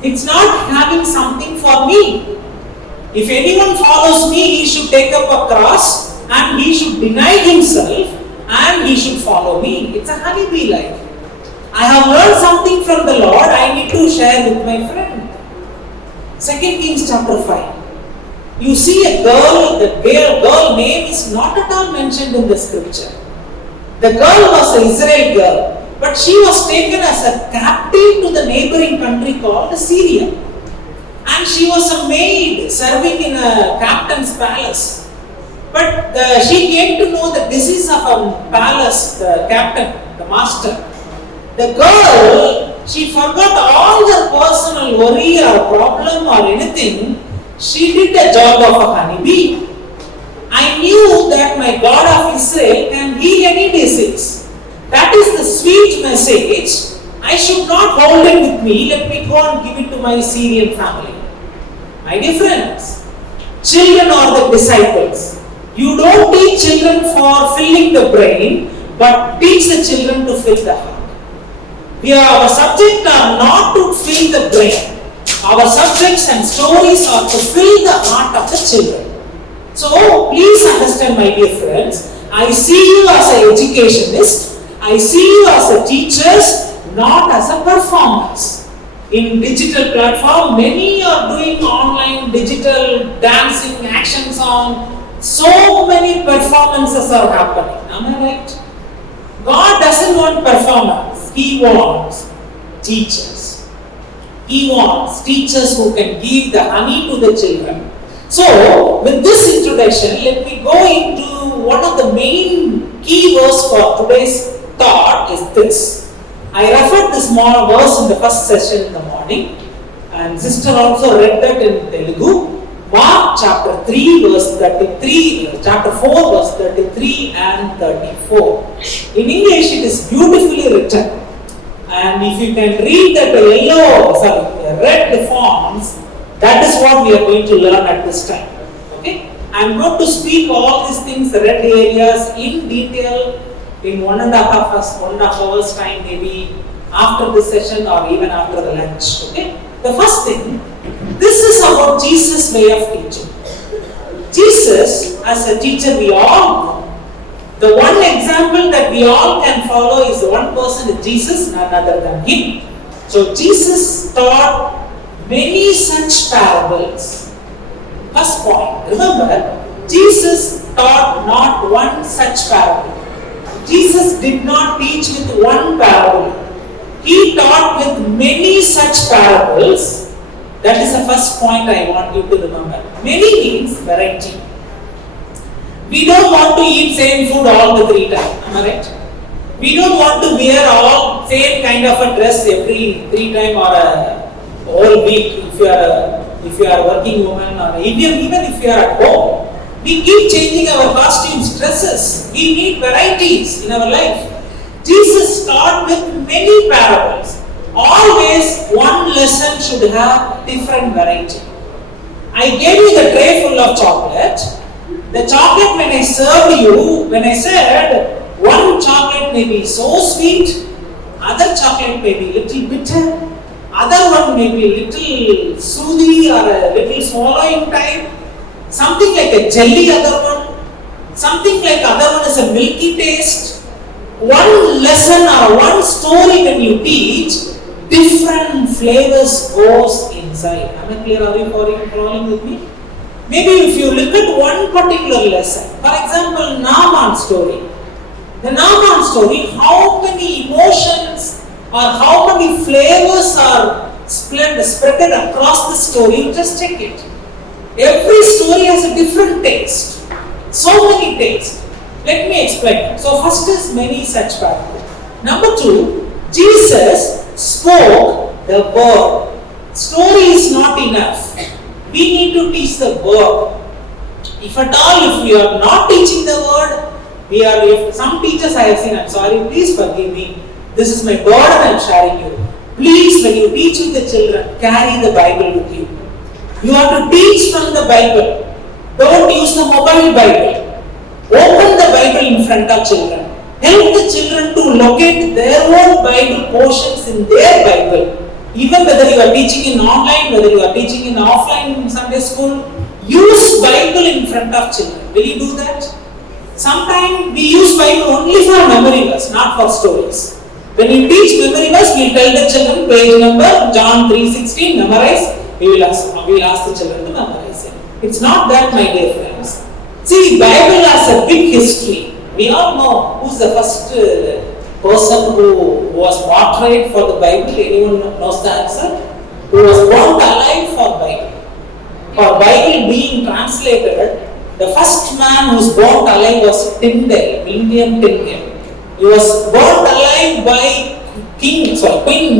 It's not having something for me. If anyone follows me, he should take up a cross and he should deny himself and he should follow me. It's a honeybee life. I have learned something from the Lord, I need to share with my friend. 2 Kings chapter 5. You see a girl, the girl name is not at all mentioned in the scripture. The girl was an Israel girl, but she was taken as a captive to the neighboring country called Syria. And she was a maid serving in a captain's palace. But she came to know that this is of a palace, the captain, the master. The girl, she forgot all her personal worry or problem or anything. She did the job of a honeybee. I knew that my God of Israel can heal any disease. That is the sweet message. I should not hold it with me. Let me go and give it to my Syrian family. My dear friends, children are the disciples. You don't teach children for filling the brain, but teach the children to fill the heart. Our subjects are not to fill the brain. Our subjects and stories are to fill the heart of the children. So, please understand, my dear friends, I see you as an educationist, I see you as a teachers, not as a performance. In digital platform, many are doing online digital dancing, action song. So many performances are happening. Am I right? God doesn't want performance. He wants teachers. He wants teachers who can give the honey to the children. So, with this introduction, let me go into one of the main key words for today's thought is this. I referred this small verse in the first session in the morning, and sister also read that in Telugu. Mark chapter 3 verse 33, chapter 4 verse 33 and 34. In English it is beautifully written, and if you can read that red fonts, that is what we are going to learn at this time. Okay? I am going to speak all these things, the red areas in detail in 1.5 hours time, maybe after this session or even after the lunch. Okay? The first thing, this is about Jesus' way of teaching. Jesus, as a teacher, we all know. The one example that we all can follow is the one person is Jesus, none other than him. So Jesus taught many such parables. First point, remember, Jesus taught not one such parable. Jesus did not teach with one parable. He taught with many such parables. That is the first point I want you to remember. Many means variety. We don't want to eat same food all the 3 times. Am I right? We don't want to wear all same kind of a dress every 3 times or a whole week if you are a working woman or even if you are at home. We keep changing our costumes, dresses. We need varieties in our life. Jesus taught with many parables. Always one lesson should have different variety. I gave you the tray full of chocolate. The chocolate when I served you, when I said one chocolate may be so sweet, other chocolate may be little bitter, other one may be little soothy or a little swallowing type, something like a jelly other one, something like other one is a milky taste. One lesson or one story when you teach, different flavors goes inside. Am I clear? Are you following with me? Maybe if you look at one particular lesson, for example, Naaman story. The Naaman story, how many emotions or how many flavors are spread across the story, you just check it. Every story has a different taste. So many tastes. Let me explain. So first is many such parables. Number 2, Jesus spoke the word. Story is not enough. We need to teach the word. If at all, if we are not teaching the word, if some teachers I have seen, I'm sorry, please forgive me. This is my burden I'm sharing you. Please, when you teach with the children, carry the Bible with you. You have to teach from the Bible. Don't use the mobile Bible. Open the Bible in front of children. Help the children to locate their own Bible portions in their Bible. Even whether you are teaching in online, whether you are teaching in offline in Sunday school, use Bible in front of children. Will you do that? Sometimes we use Bible only for memory verse, not for stories. When you teach memory verse, we tell the children page number, John 3:16, memorize. We will ask the children to memorize it. It's not that, my dear friends. See, Bible has a big history. We all know who's the first person who was portrayed for the Bible. Anyone knows the answer? Who was born alive for Bible. For Bible being translated, The first man who was burnt alive was Tyndale, William Tyndale. He was burnt alive by Queen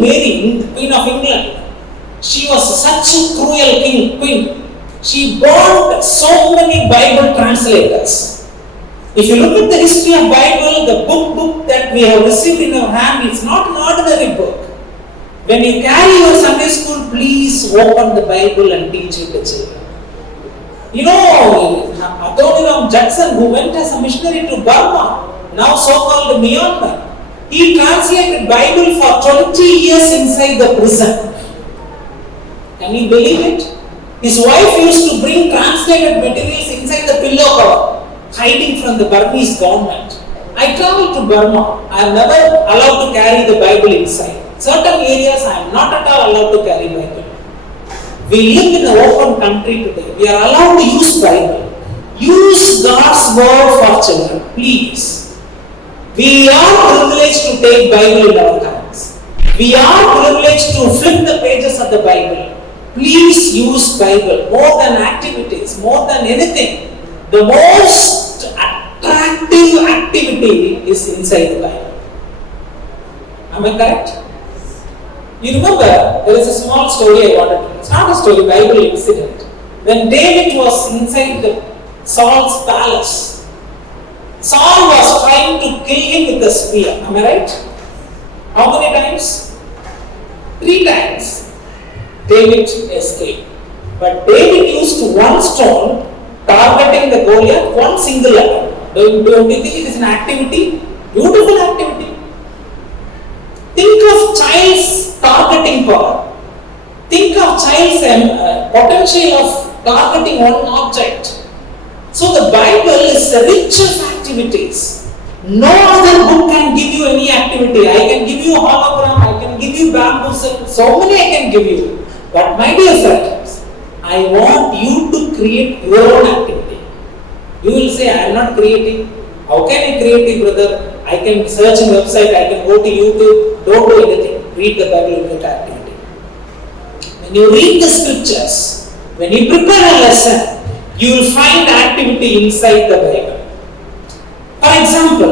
Mary, Queen of England. She was such a cruel queen. She burned so many Bible translators. If you look at the history of Bible, the book that we have received in our hand, it's not an ordinary book. When you carry your Sunday school, please open the Bible and teach it to children. You know, Adoniram Judson, who went as a missionary to Burma, now so-called Myanmar, he translated Bible for 20 years inside the prison. Can you believe it? His wife used to bring translated materials inside the pillow cover, hiding from the Burmese government. I traveled to Burma. I am never allowed to carry the Bible inside. Certain areas I am not at all allowed to carry Bible. We live in an open country today. We are allowed to use Bible. Use God's word for children, please. We are privileged to take Bible in our hands. We are privileged to flip the pages of the Bible. Please use Bible more than activities, more than anything. The most attractive activity is inside the Bible. Am I correct? You remember, there is a small story I wanted to. It's not a story, Bible incident. When David was inside Saul's palace, Saul was trying to kill him with a spear. Am I right? How many times? 3 times. David escaped. But David used one stone targeting the Goliath, one single attack. Don't you think it is an activity? Beautiful activity. Think of child's targeting power. Think of child's potential of targeting one object. So the Bible is rich of activities. No other book can give you any activity. I can give you hologram, I can give you bamboo, so many I can give you. But my dear friends, I want you to create your own activity. You will say, I am not creating. How can I create, brother? I can search in website, I can go to YouTube. Don't do anything. Read the Bible with activity. When you read the scriptures, when you prepare a lesson, you will find activity inside the Bible. For example,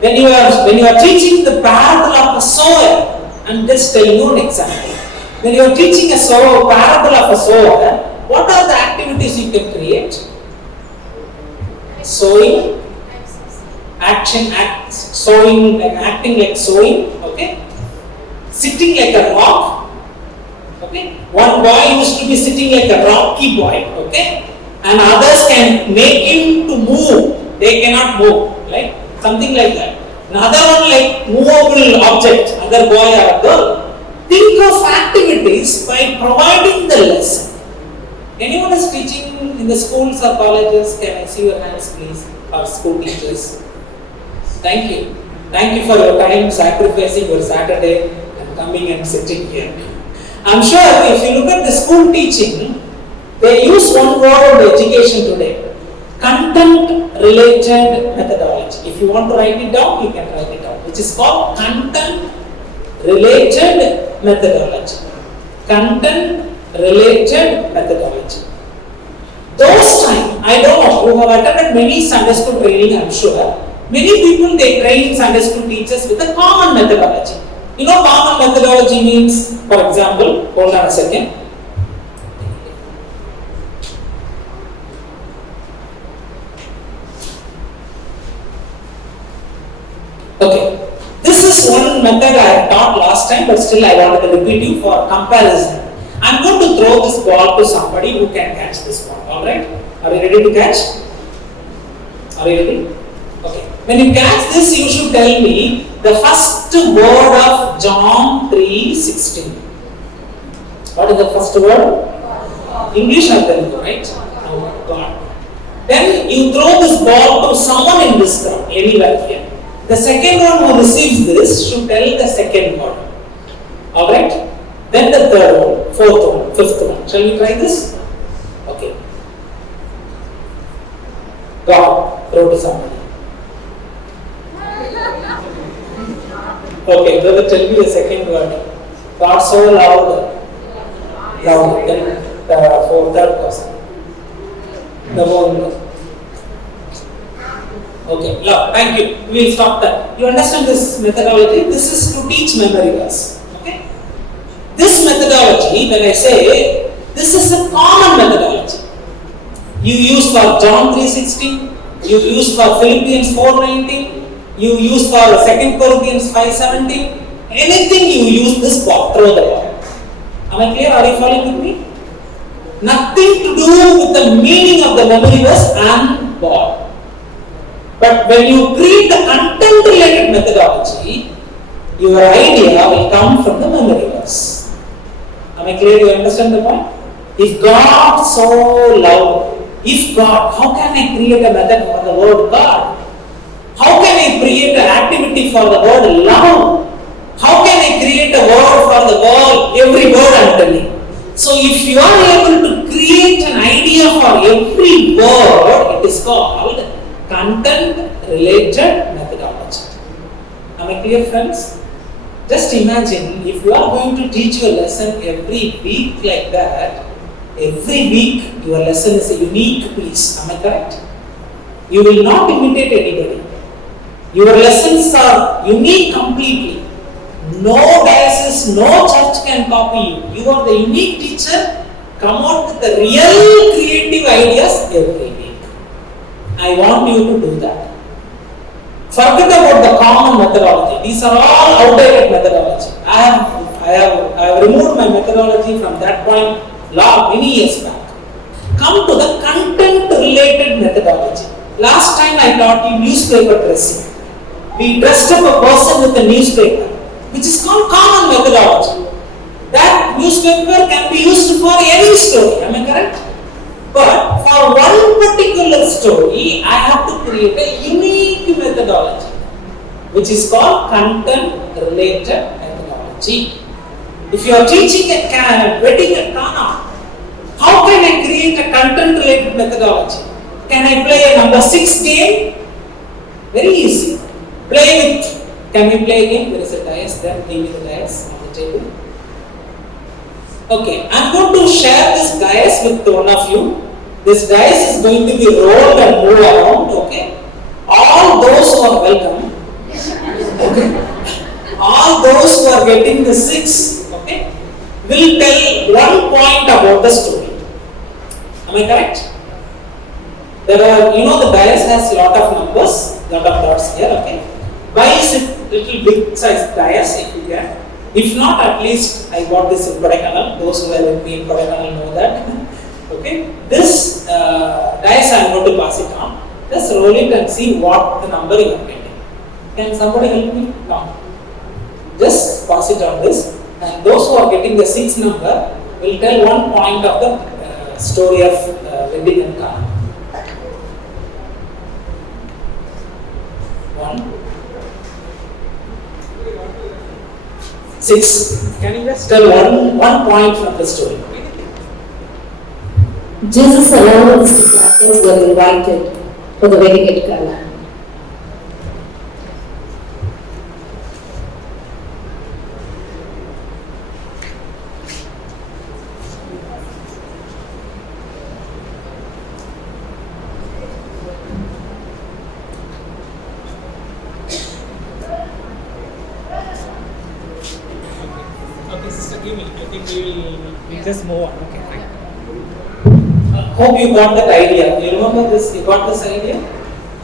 when you are teaching the parable of the sower, I'm just telling you an example. When you are teaching a parable of a sower, what are the activities you can create? Sowing, acting like sowing, okay? Sitting like a rock, okay? One boy used to be sitting like a rocky boy, okay? And others can make him to move. They cannot move, right? Something like that. Another one like movable object, other boy or a girl. Think of activities by providing the lesson. Anyone is teaching in the schools or colleges? Can I see your hands, please? Or school teachers? Thank you. Thank you for your time, sacrificing your Saturday and coming and sitting here. I'm sure if you look at the school teaching, they use one word in education today. Content-related methodology. If you want to write it down, you can write it down. Which is called content-related methodology. Content-related methodology. Those time, I don't know, you have attended many Sunday school training, I'm sure. Many people, they train Sunday school teachers with a common methodology. You know common methodology means, for example, hold on a second. Okay, this is one method I have taught last time, but still I wanted to repeat you for comparison. I'm going to throw this ball to somebody who can catch this ball, alright? Are you ready to catch? Are you ready? Okay. When you catch this, you should tell me the first word of John 3:16. What is the first word? English I tell you, right? Oh, God. Then you throw this ball to someone in this crowd, anywhere here. The second one who receives this should tell the second word. Alright? Then the third one, fourth one, fifth one. Shall we try this? Okay. God, throw to somebody. Okay, brother, tell me the second word. God so loud. Loud. Then for third person. The one. Okay, yeah, thank you. We will stop that. You understand this methodology? This is to teach memory verse. Okay? This methodology, when I say, this is a common methodology. You use for John 3:16, you use for Philippians 4:19, you use for 2 Corinthians 5:17. Anything you use this ball, throw the ball. Am I clear? Are you following with me? Nothing to do with the meaning of the memory verse and ball. But when you create the content related methodology, your idea will come from the memory verse. Am I clear? You understand the point? If God so loved, if God, how can I create a method for the word God? How can I create an activity for the word love? How can I create a word for the word, every word I am telling? So if you are able to create an idea for every word, it is called content related methodology. Am I clear, friends? Just imagine if you are going to teach your lesson every week like that, every week your lesson is a unique piece. Am I correct? You will not imitate anybody. Your lessons are unique completely. No diocese, no church can copy you. You are the unique teacher. Come out with the real creative ideas every week. I want you to do that. Forget about the common methodology. These are all outdated methodology. I have removed my methodology from that point many years back. Come to the content related methodology. Last time I taught you newspaper dressing. We dressed up a person with a newspaper, which is called common methodology. That newspaper can be used for any story. Am I correct? But for one particular story, I have to create a unique methodology, which is called content-related methodology. If you are teaching a wedding at Kana, how can I create a content-related methodology? Can I play a number 6 game? Very easy. Play with. Can we play a game? There is a dice there. Give me the dice on the table. Okay, I am going to share this dice with one of you. This dice is going to be rolled and move around, okay? All those who are welcome, okay? All those who are getting the 6, okay, will tell one point about the story. Am I correct? There are, the dice has lot of numbers, lot of dots here, okay? Buy it little big size dice if you can. If not, at least I got this in Kodaikanal. Those who are with me in Kodaikanal know that. Okay, this dice I am going to pass it on. Just roll it and see what the number you are getting. Can somebody help me? No. Just pass it on this, and those who are getting the 6 number will tell one point of the story of wedding and Kana. 1, 6. Can you just tell one point from the story? Jesus along with his disciples were invited for the wedding at Cana. Okay, sister, give me. I think we'll just move on. Okay, fine. Hope you got that idea. You remember this? You got this idea?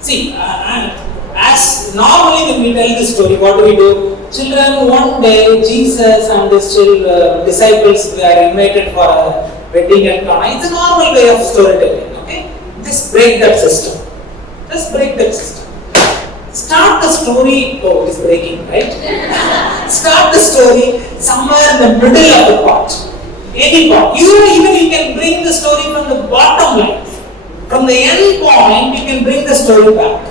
See, as normally when we tell this story, what do we do? Children, one day Jesus and his disciples were invited for a wedding at Cana. It's a normal way of storytelling. Okay, just break that system. Just break that system. Start the story. Oh, it's breaking, right? Start the story somewhere in the middle of the part. Any part. Even you can bring the story from the bottom line. From the end point, you can bring the story back.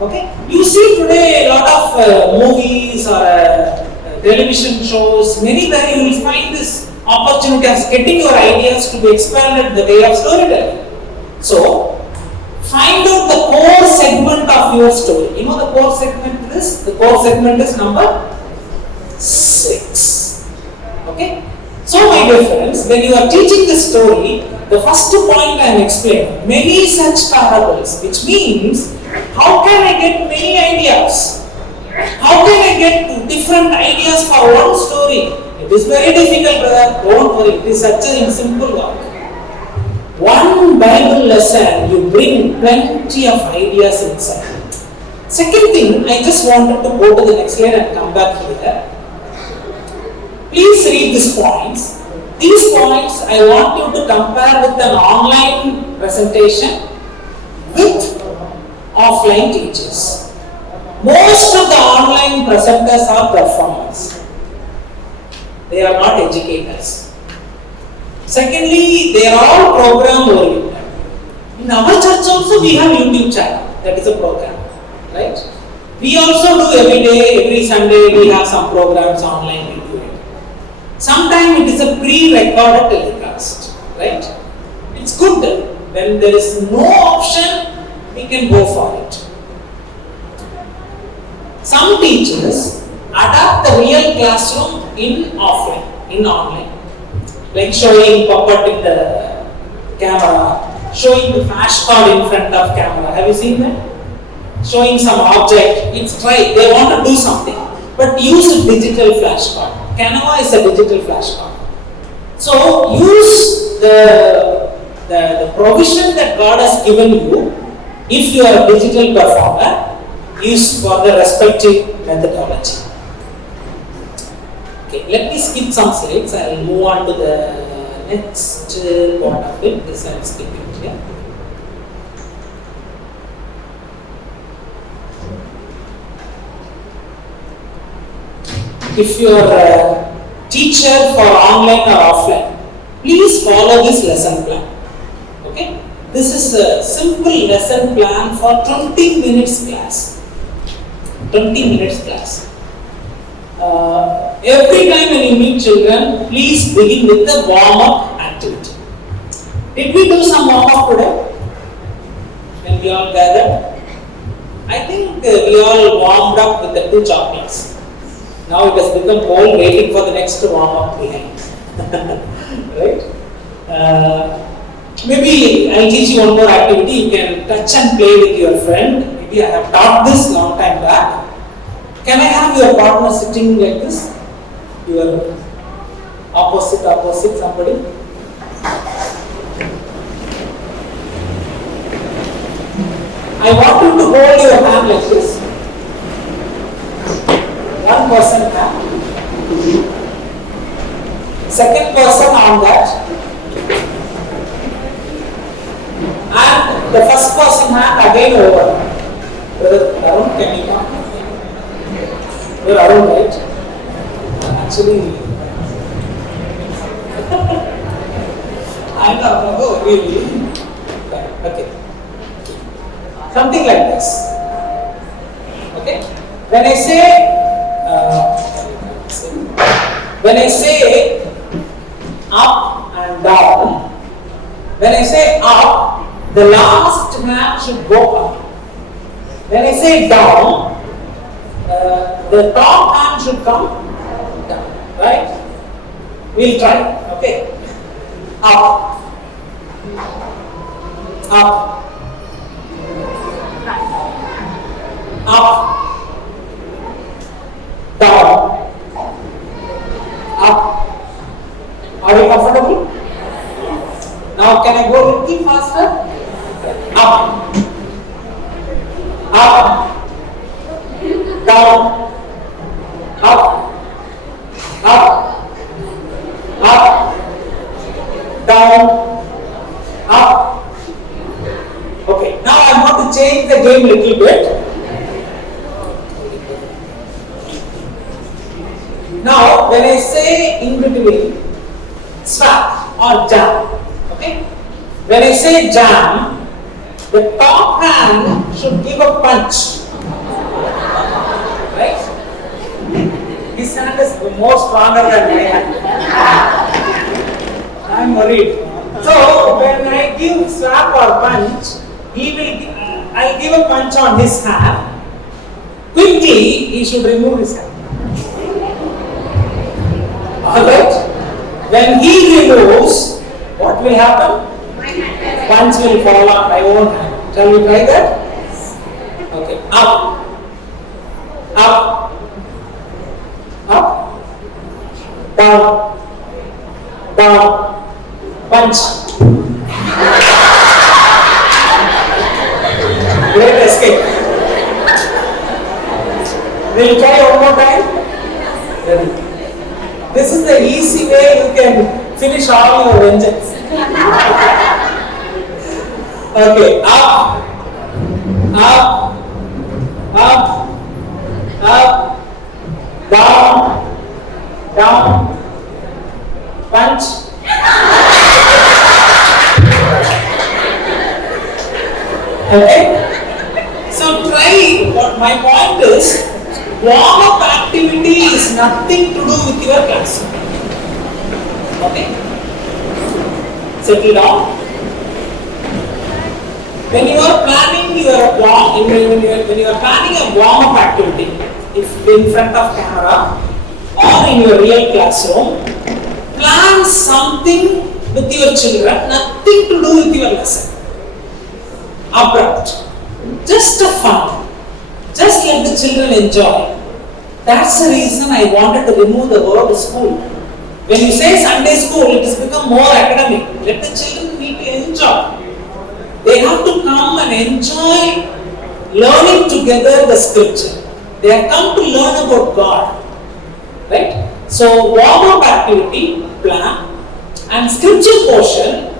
Okay? You see today a lot of movies or television shows, many where you will find this opportunity of getting your ideas to be expanded the way of storytelling. So, find out the core segment of your story. You know the core segment is? The core segment is number 6. Okay? So my dear friends, when you are teaching the story, the first point I am explaining, many such parables, which means how can I get many ideas? How can I get different ideas for one story? It is very difficult, brother. Don't worry, it is such a simple work. One Bible lesson, you bring plenty of ideas inside. Second thing, I just wanted to go to the next slide and come back here. Please read these points. These points I want you to compare with an online presentation with offline teachers. Most of the online presenters are performers. They are not educators. Secondly, they are all program oriented. In our church also we have YouTube channel. That is a program, right? We also do every day, every Sunday we have some programs online we do it. Sometimes it is a pre-recorded telecast, right? It's good. When there is no option, we can go for it. Some teachers adapt the real classroom in offline, in online. Like showing puppet in the camera, showing the flashcard in front of camera. Have you seen that? Showing some object. It's right. They want to do something, but use a digital flashcard. Canva is a digital flashcard. So use the provision that God has given you. If you are a digital performer, use for the respective methodology. Okay, let me skip some slides. I will move on to the next part of it. This I am skipping here. If you are a teacher for online or offline, please follow this lesson plan. Okay? This is a simple lesson plan for 20 minutes class. 20 minutes class. Every time when you meet children, please begin with the warm-up activity. Did we do some warm-up today? When we all gathered? I think we all warmed up with the 2 chocolates. Now it has become cold, waiting for the next warm-up behind. Right? Maybe I'll teach you one more activity. You can touch and play with your friend. Maybe I have taught this long time back. Can I have your partner sitting like this? Your opposite somebody? I want you to hold your hand like this. One person hand. Second person on that. And the first person hand again over. Brother Arun, can you come? You're Arun, right? Actually, I don't know, really. Okay. Something like this. Okay? When I say up and down, when I say up, the last hand should go up. When I say down, the top hand should come down, right? We'll try, okay? Up, up, up, down, up. Are you comfortable? Now can I go a little faster? Up, up, down, up, up, up, down, up. Okay, now I want to change the game a little bit. Now, when I say in between, swap or jam, okay? When I say jam, the top hand should give a punch. Right? His hand is more stronger than my hand. I'm worried. So when I give slap or punch, I'll give a punch on his hand. Quickly, he should remove his hand. Alright? When he removes, what will happen? punch will fall on my own hand. Shall we try that? Okay. Up. Up. Up. Down. Down. Punch. Great escape. We'll try one more time. Ready. This is the easy way you can finish all your vengeance. Okay, up, up, up, up, down, down, punch. Okay? So try, what my point is, warm-up activity is nothing to do with your class. Okay? Settle down. When you are planning when you are planning a warm-up activity, if in front of camera or in your real classroom, plan something with your children, nothing to do with your lesson. Abrupt. Just a fun. Just let the children enjoy. That's the reason I wanted to remove the word school. When you say Sunday school, it has become more academic. Let the children need to enjoy. They have to come and enjoy learning together the scripture. They have come to learn about God. Right? So, warm-up activity, plan, and scripture portion,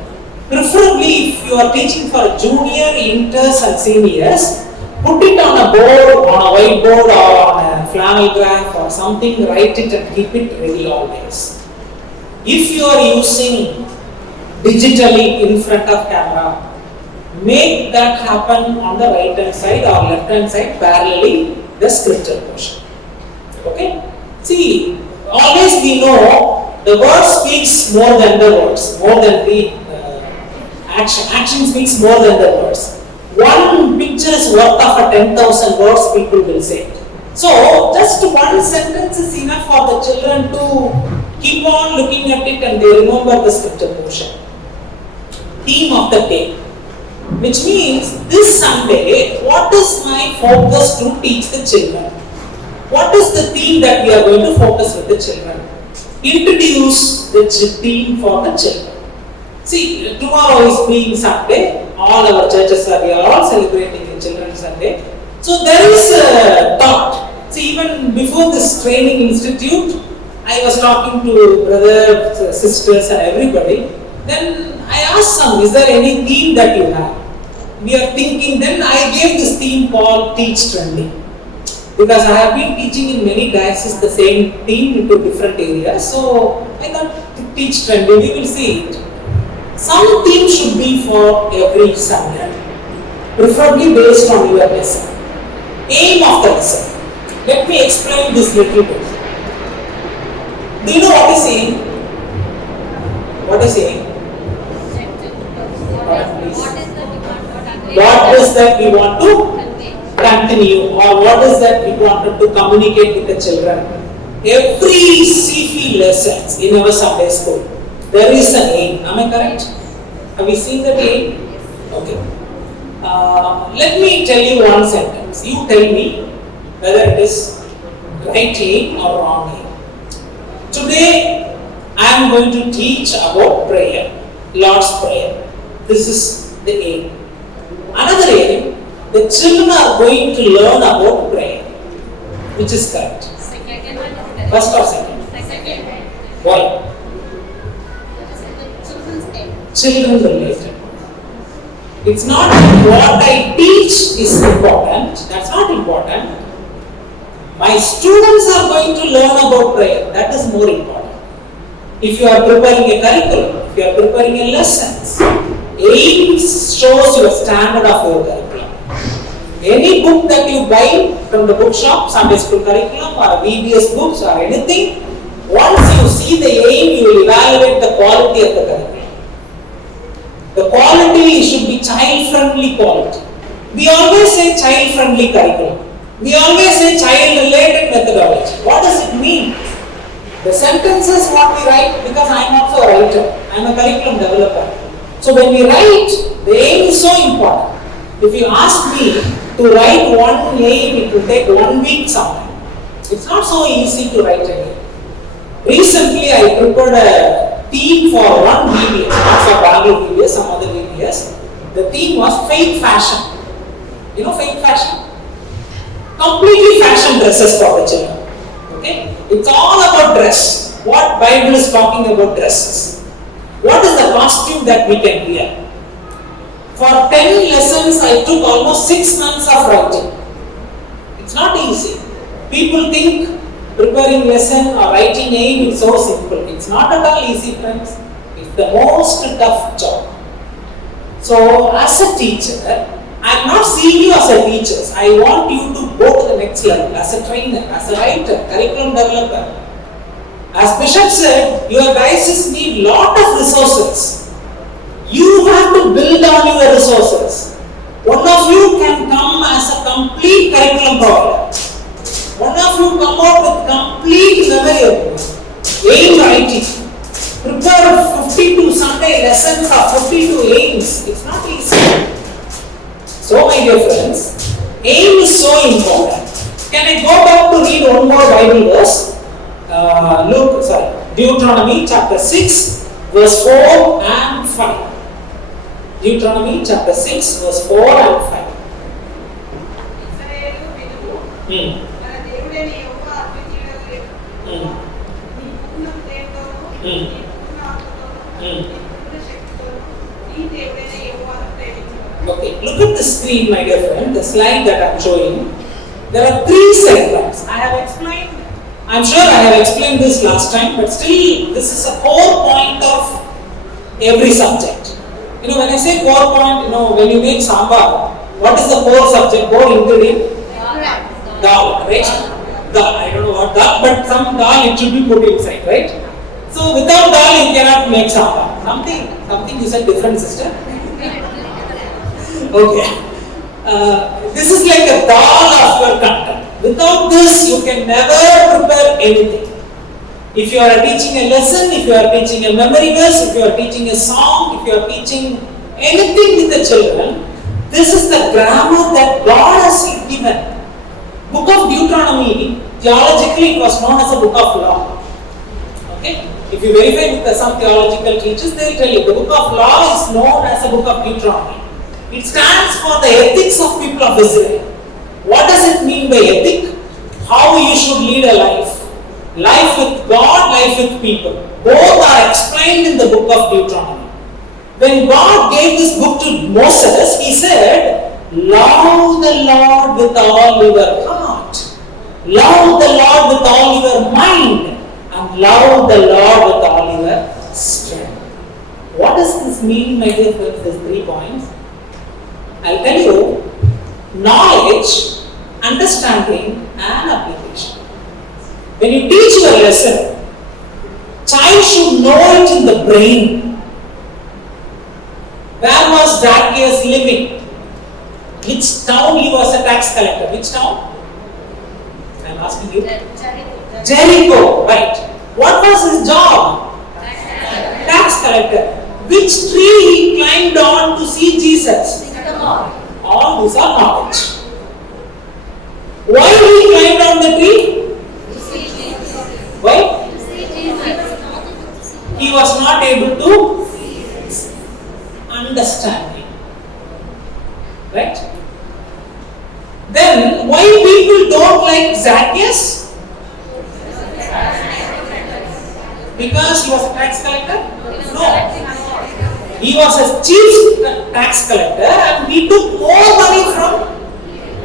preferably if you are teaching for junior, inters and seniors, put it on a board, on a whiteboard or on a flannel graph or something, write it and keep it ready always. If you are using digitally in front of camera, make that happen on the right hand side or left hand side parallelly the scripture portion. Okay? See, always we know the word speaks more than the words, more than the action. Action speaks more than the words. One picture is worth of a 10,000 words, people will say. So, just one sentence is enough for the children to keep on looking at it and they remember the scripture portion. Theme of the day. Which means this Sunday, what is my focus to teach the children? What is the theme that we are going to focus with the children? Introduce the theme for the children. See, tomorrow is being Sunday. All our churches we are all celebrating the Children's Sunday. So there is a thought. See, even before this training institute, I was talking to brothers, sisters and everybody. Then I asked some, is there any theme that you have? We are thinking, then I gave this theme called Teach Trending. Because I have been teaching in many dioceses the same theme into different areas. So I thought Teach Trending, we will see it. Some theme should be for every Sunday, preferably based on your lesson. Aim of the lesson. Let me explain this little bit. Do you know what is aim? What is aim? What is that we want to continue, or what is that we wanted to communicate with the children? Every CFE lessons in our Sunday school, there is an aim. Am I correct? Have you seen that aim? Okay. Let me tell you one sentence. You tell me whether it is right aim or wrong aim. Today, I am going to teach about prayer, Lord's Prayer. This is the aim. Another aim, the children are going to learn about prayer. Which is correct? First or second? Why? Children related. It's not what I teach is important. That's not important. My students are going to learn about prayer. That is more important. If you are preparing a curriculum, if you are preparing a lessons, aim shows your standard of your curriculum. Any book that you buy from the bookshop, Sunday school curriculum or VBS books or anything, once you see the aim, you will evaluate the quality of the curriculum. The quality should be child-friendly quality. We always say child-friendly curriculum. We always say child-related methodology. What does it mean? The sentences what we write, because I am also a writer, I am a curriculum developer. So when we write, The aim is so important. If you ask me to write one aim, it will take 1 week sometime. It's not so easy to write an aim. Recently, I prepared a theme for one VBS, not for Bangalore VBS, some other VBS. The theme was fake fashion. You know fake fashion? Completely fashion dresses for the children. Okay? It's all about dress. What Bible is talking about dresses. What is the costume that we can wear? For 10 lessons, I took almost 6 months of writing. It's not easy. People think preparing lesson or writing aim is so simple. It's not at all easy, friends. It's the most tough job. So, as a teacher, I'm not seeing you as a teacher. I want you to go to the next level as a trainer, as a writer, curriculum developer. As Bishop said, your guys need lot of resources. You have to build on your resources. One of you can come as a complete curriculum provider. One of you come out with complete memory of aim writing. Prepare 52 Sunday lessons or 52 aims. It's not easy. So, my dear friends, aim is so important. Can I go back to read one more Bible verse? Deuteronomy chapter 6, verse 4 and 5. Deuteronomy chapter 6, verse 4 and 5. Okay, look at the screen, my dear friend, the slide that I am showing. There are 3 segments. I have explained, I am sure I have explained this last time, but still this is a core point of every subject. You know, when I say core point, when you make sambar, what is the core subject, core ingredient? Dal, right? Dal, I don't know what dal, but some dal it should be put inside, right? So without dal you cannot make sambar. Something is a different system. Okay. This is like a dal of your content. Without this, you can never prepare anything. If you are teaching a lesson, if you are teaching a memory verse, if you are teaching a song, if you are teaching anything with the children, this is the grammar that God has given. Book of Deuteronomy, theologically it was known as a book of law. Okay? If you verify with some theological teachers, they will tell you the book of law is known as a book of Deuteronomy. It stands for the ethics of people of Israel. What does it mean by ethic? How you should lead a life. Life with God, life with people. Both are explained in the book of Deuteronomy. When God gave this book to Moses, he said, love the Lord with all your heart. Love the Lord with all your mind. And love the Lord with all your strength. What does this mean, my dear friends? These 3 points. I'll tell you, knowledge, understanding and application. When you teach your lesson, child should know it in the brain. Where was Zacchaeus living? Which town he was a tax collector? Which town? I am asking you. Jericho, right. What was his job? Tax collector. Which tree he climbed on to see Jesus? All these are knowledge. Why he climbed on the tree? Why? He was not able to understand it. Right? Then why people don't like Zacchaeus? Because he was a tax collector? No. He was a chief tax collector and he took more money from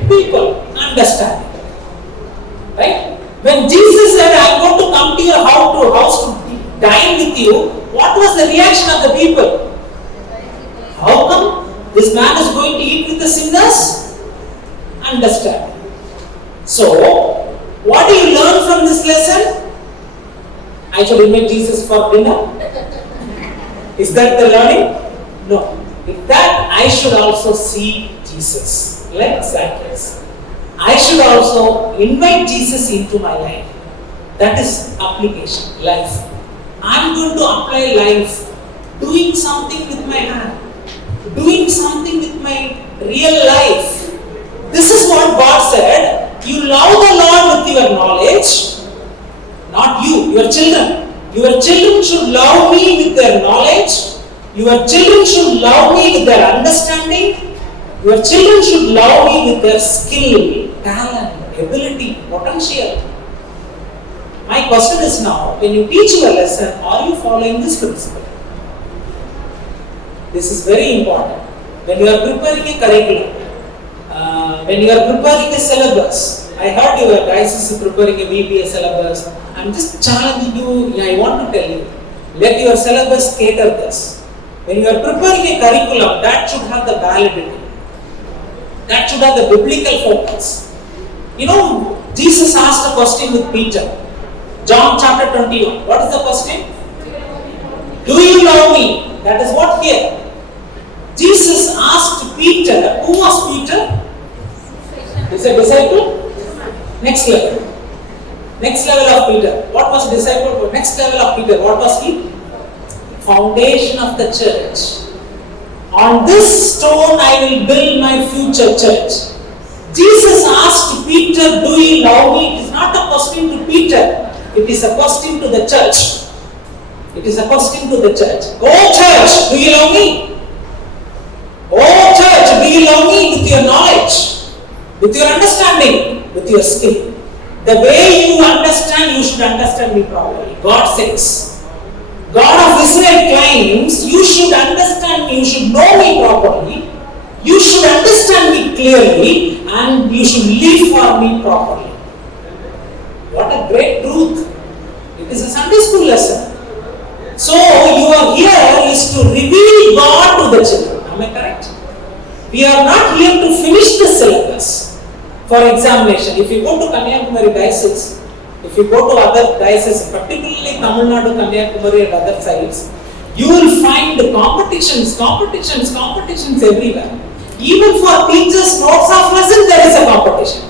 people. Understand? Right? When Jesus said, I am going to come to your house to dine with you, what was the reaction of the people? How come this man is going to eat with the sinners? Understand? So, what do you learn from this lesson? I should invite Jesus for dinner? Is that the learning? No. With that, I should also see Jesus, like Zacchaeus. I should also invite Jesus into my life. That is application, life. I am going to apply life, doing something with my hand. doing something with my real life. This is what God said. You love the Lord with your knowledge, not you, your children. Your children should love me with their knowledge. Your children should love me with their understanding. Your children should love me with their skill, talent, ability, potential. My question is now, when you teach your lesson, are you following this principle? This is very important. When you are preparing a curriculum, when you are preparing a syllabus, I heard your guys is preparing a VBA syllabus. I'm just challenging you, I want to tell you, let your syllabus cater this. When you are preparing a curriculum, that should have the validity. That should have the biblical focus. You know, Jesus asked a question with Peter. John chapter 21. What is the question? Do you love me? That is what here. Jesus asked Peter. Who was Peter? Is a disciple? Next level. Next level of Peter. What was disciple? Next level of Peter. What was he? Foundation of the church. On this stone I will build my future church. Jesus asked Peter, do you love me? It is not a question to Peter. It is a question to the church. It is a question to the church. Oh church, do you love me? Oh church, do you love me with your knowledge, with your understanding, with your skill? The way you understand, you should understand me properly. God says. God of Israel claims, you should understand me, you should know me properly, you should understand me clearly, and you should live for me properly. What a great truth. It is a Sunday school lesson. So, your here is to reveal God to the children. Am I correct? We are not here to finish the syllabus for examination. If you go to Kanyakumari diocese, if you go to other dioceses, particularly Tamil Nadu, Kanyakumari and other sites, you will find competitions everywhere. Even for teachers' notes of lesson, there is a competition.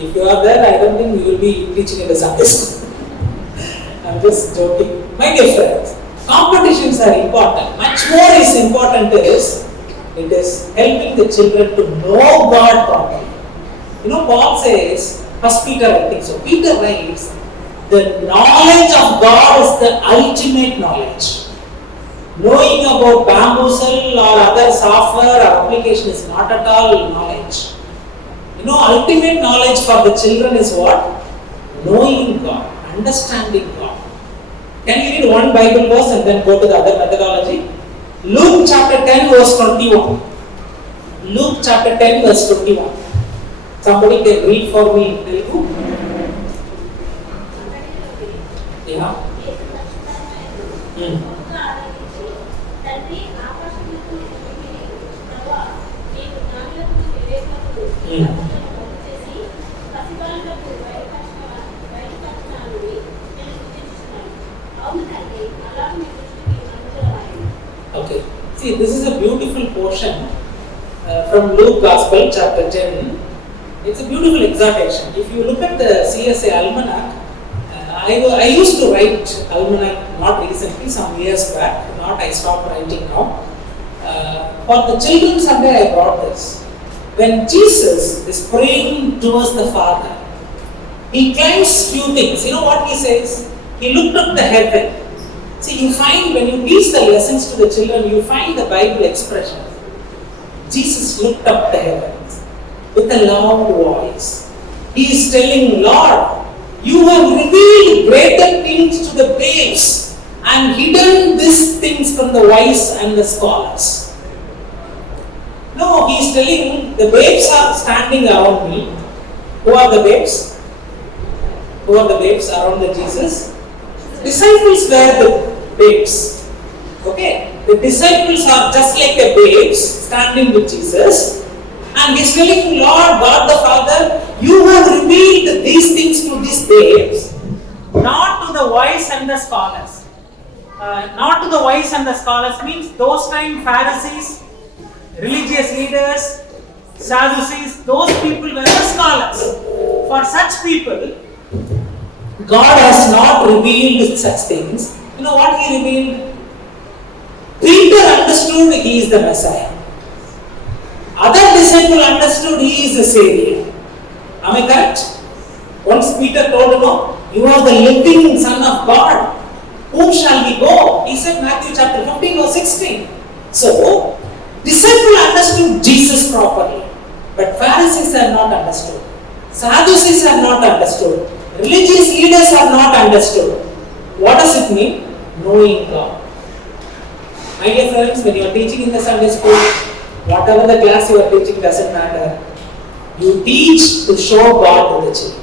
If you are there, I don't think you will be teaching in the Sunday school. I'm just joking. My dear friends, competitions are important. Much more is important is, it is helping the children to know God properly. You know, Paul says, First Peter, I think so. Peter writes, the knowledge of God is the ultimate knowledge. Knowing about bamboozle or other software or application is not at all knowledge. You know, ultimate knowledge for the children is what? Knowing God, understanding God. Can you read one Bible verse and then go to the other methodology? Luke chapter 10 verse 21. Luke chapter 10 verse 21. Somebody can read for me in Telugu? Yeah. Okay. See, this is a beautiful portion from Luke Gospel, chapter 10. It's a beautiful exhortation. If you look at the CSA Almanac, I used to write Almanac not recently, some years back. Not I stopped writing now. For the Children's Sunday, I brought this. When Jesus is praying towards the Father, he claims few things. You know what he says? He looked up the heaven. See, you find when you teach the lessons to the children, you find the Bible expression. Jesus looked up the heavens with a loud voice. He is telling, Lord, you have revealed greater things to the babes and hidden these things from the wise and the scholars. No, he is telling the babes are standing around me. Who are the babes? Who are the babes around the Jesus? Disciples were the babes. Okay? The disciples are just like the babes standing with Jesus. And he's telling, Lord God the Father, you have revealed these things to these babes, not to the wise and the scholars. Not to the wise and the scholars means those time Pharisees, religious leaders, Sadducees, those people were the scholars. For such people, God has not revealed such things. You know what he revealed? 3 Peter understood he is the Messiah. Other disciple understood he is the Savior. Am I correct? Once Peter told him, "No, you are the living Son of God. Whom shall we go?" He said, Matthew chapter 15 or 16. So, disciple understood Jesus properly, but Pharisees are not understood. Sadducees are not understood. Religious leaders are not understood. What does it mean? Knowing God. My dear friends, when you are teaching in the Sunday school, whatever the class you are teaching doesn't matter. You teach to show God to the children.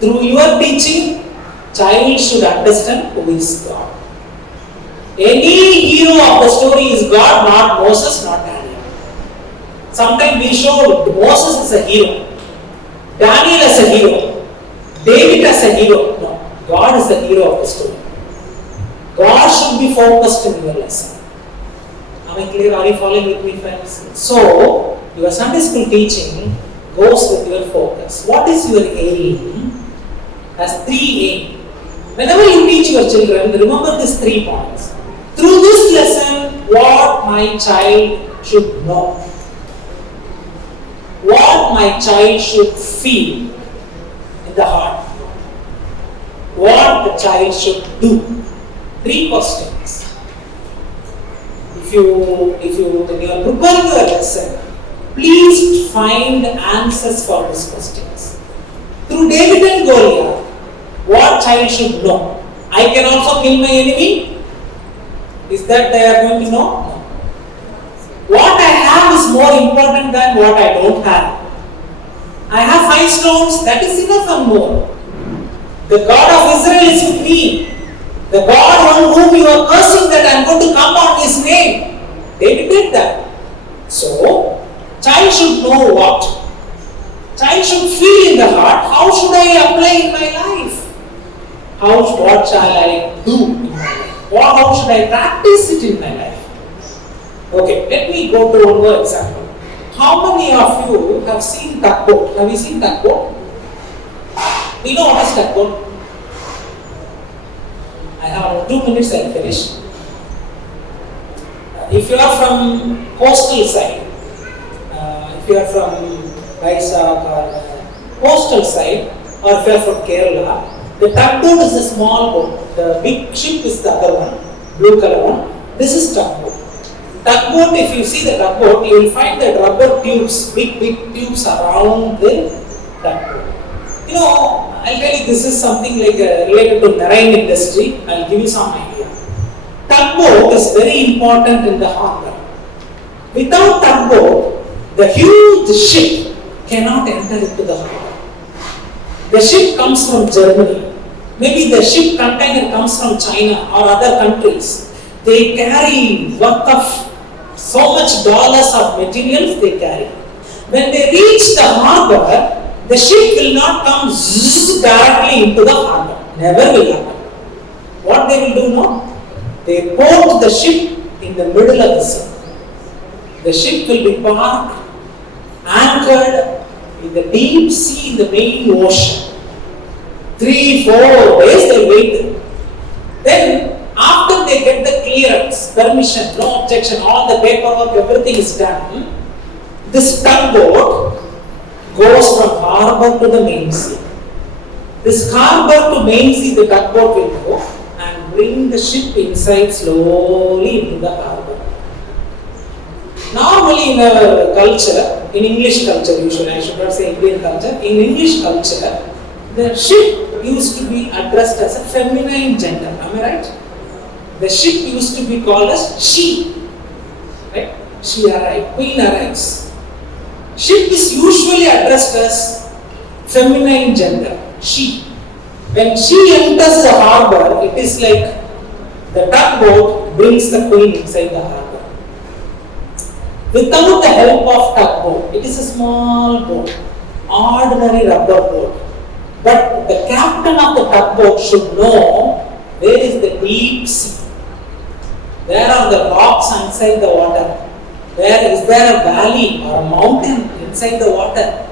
Through your teaching, child should understand who is God. Any hero of the story is God, not Moses, not Daniel. Sometimes we show Moses as a hero, Daniel as a hero, David as a hero. No, God is the hero of the story. God should be focused in your lesson. Am I clear? Are you following with me, friends? So, your Sunday school teaching goes with your focus. What is your aim? Has three aims. Whenever you teach your children, remember these 3 points. Through this lesson, what my child should know, what my child should feel in the heart, what the child should do. 3 questions. If you when you are preparing your lesson, please find answers for these questions. Through David and Goliath, what child should know? I can also kill my enemy. Is that they are going to know? No. What I have is more important than what I don't have. I have 5 stones, that is enough and more. The God of Israel is with me. The God on whom you are cursing, that I am going to come on his name. David did that. So, child should know what? Child should feel in the heart. How should I apply in my life? What shall I do in my life? How should I practice it in my life? Okay, let me go to one more example. How many of you have seen tugboat? Have you seen tugboat? Do you know what is tugboat? I have 2 minutes, I'll finish. If you are from coastal side, if you are from Vizag or coastal side, or if you are from Kerala, the tugboat is a small boat. The big ship is the other one, blue color one. This is tugboat. Tugboat, if you see the tugboat, you will find that rubber tubes, big tubes around the tugboat. You know, I'll tell you, this is something like related to marine industry. I'll give you some idea. Tugboat is very important in the harbor. Without tugboat, the huge ship cannot enter into the harbor. The ship comes from Germany. Maybe the ship container comes from China or other countries. They carry worth of so much dollars of materials they carry. When they reach the harbor, the ship will not come directly into the harbor. Never will happen. What they will do now? They port the ship in the middle of the sea. The ship will be parked, anchored in the deep sea, in the main ocean. 3-4 days they wait. Then, after they get the clearance, permission, no objection, all the paperwork, everything is done, this tugboat goes from harbor to the main sea. This harbor to main sea, the tugboat will go and bring the ship inside slowly into the harbor. Normally in our culture, in English culture usually, I should not say Indian culture, in English culture, the ship used to be addressed as a feminine gender, am I right? The ship used to be called as she, right? She arrived, queen arrives. Ship is usually addressed as feminine gender, she. When she enters the harbor, it is like the tugboat brings the queen inside the harbor. Without the help of tugboat, it is a small boat, ordinary rubber boat. But the captain of the tugboat should know where is the deep sea. Where are the rocks inside the water? Where is there a valley or a mountain inside the water?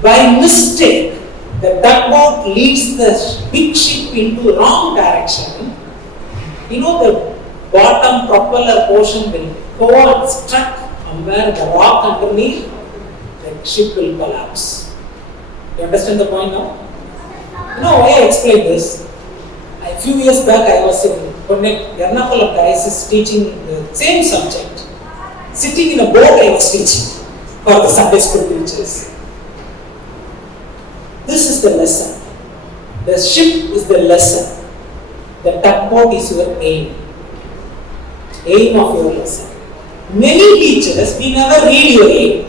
By mistake, the tugboat leads the big ship into wrong direction. You know, the bottom propeller portion will go and struck where the rock underneath, the ship will collapse. You understand the point now? You know why I explained this? A few years back I was in Connect, Ernakulam Diocese teaching the same subject. Sitting in a boat I was teaching for the Sunday school teachers. This is the lesson. The ship is the lesson. The tugboat is your aim. Aim of your lesson. Many teachers, we never read your aim.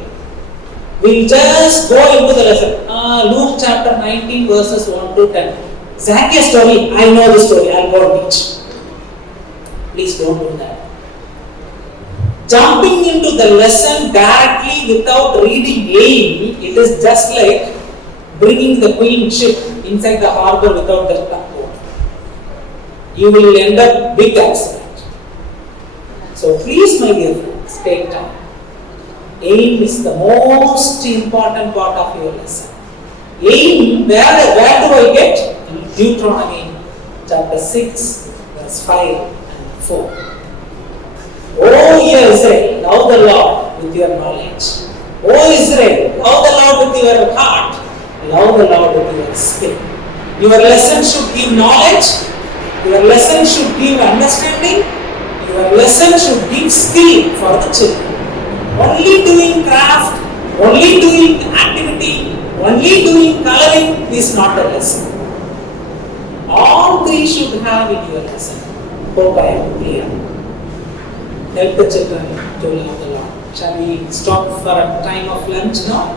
We just go into the lesson. Luke chapter 19 verses 1 to 10. Zacchaeus story, I know the story, I'll go and teach. Please don't do that. Jumping into the lesson directly without reading aim, it is just like bringing the queen ship inside the harbor without the tugboat. You will end up big accident. So please, my dear friends, take time. Aim is the most important part of your lesson. Aim, where do I get? In Deuteronomy chapter 6, verse 5 and 4. O ye Israel, love the Lord with your knowledge. O Israel, love the Lord with your heart. Love the Lord with your spirit. Your lesson should give knowledge. Your lesson should give understanding. Your lesson should give skill for the children. Only doing craft, only doing activity, only doing coloring is not a lesson. All three should have in your lesson. Hope I am clear. Help the children to love the Lord. Shall we stop for a time of lunch now?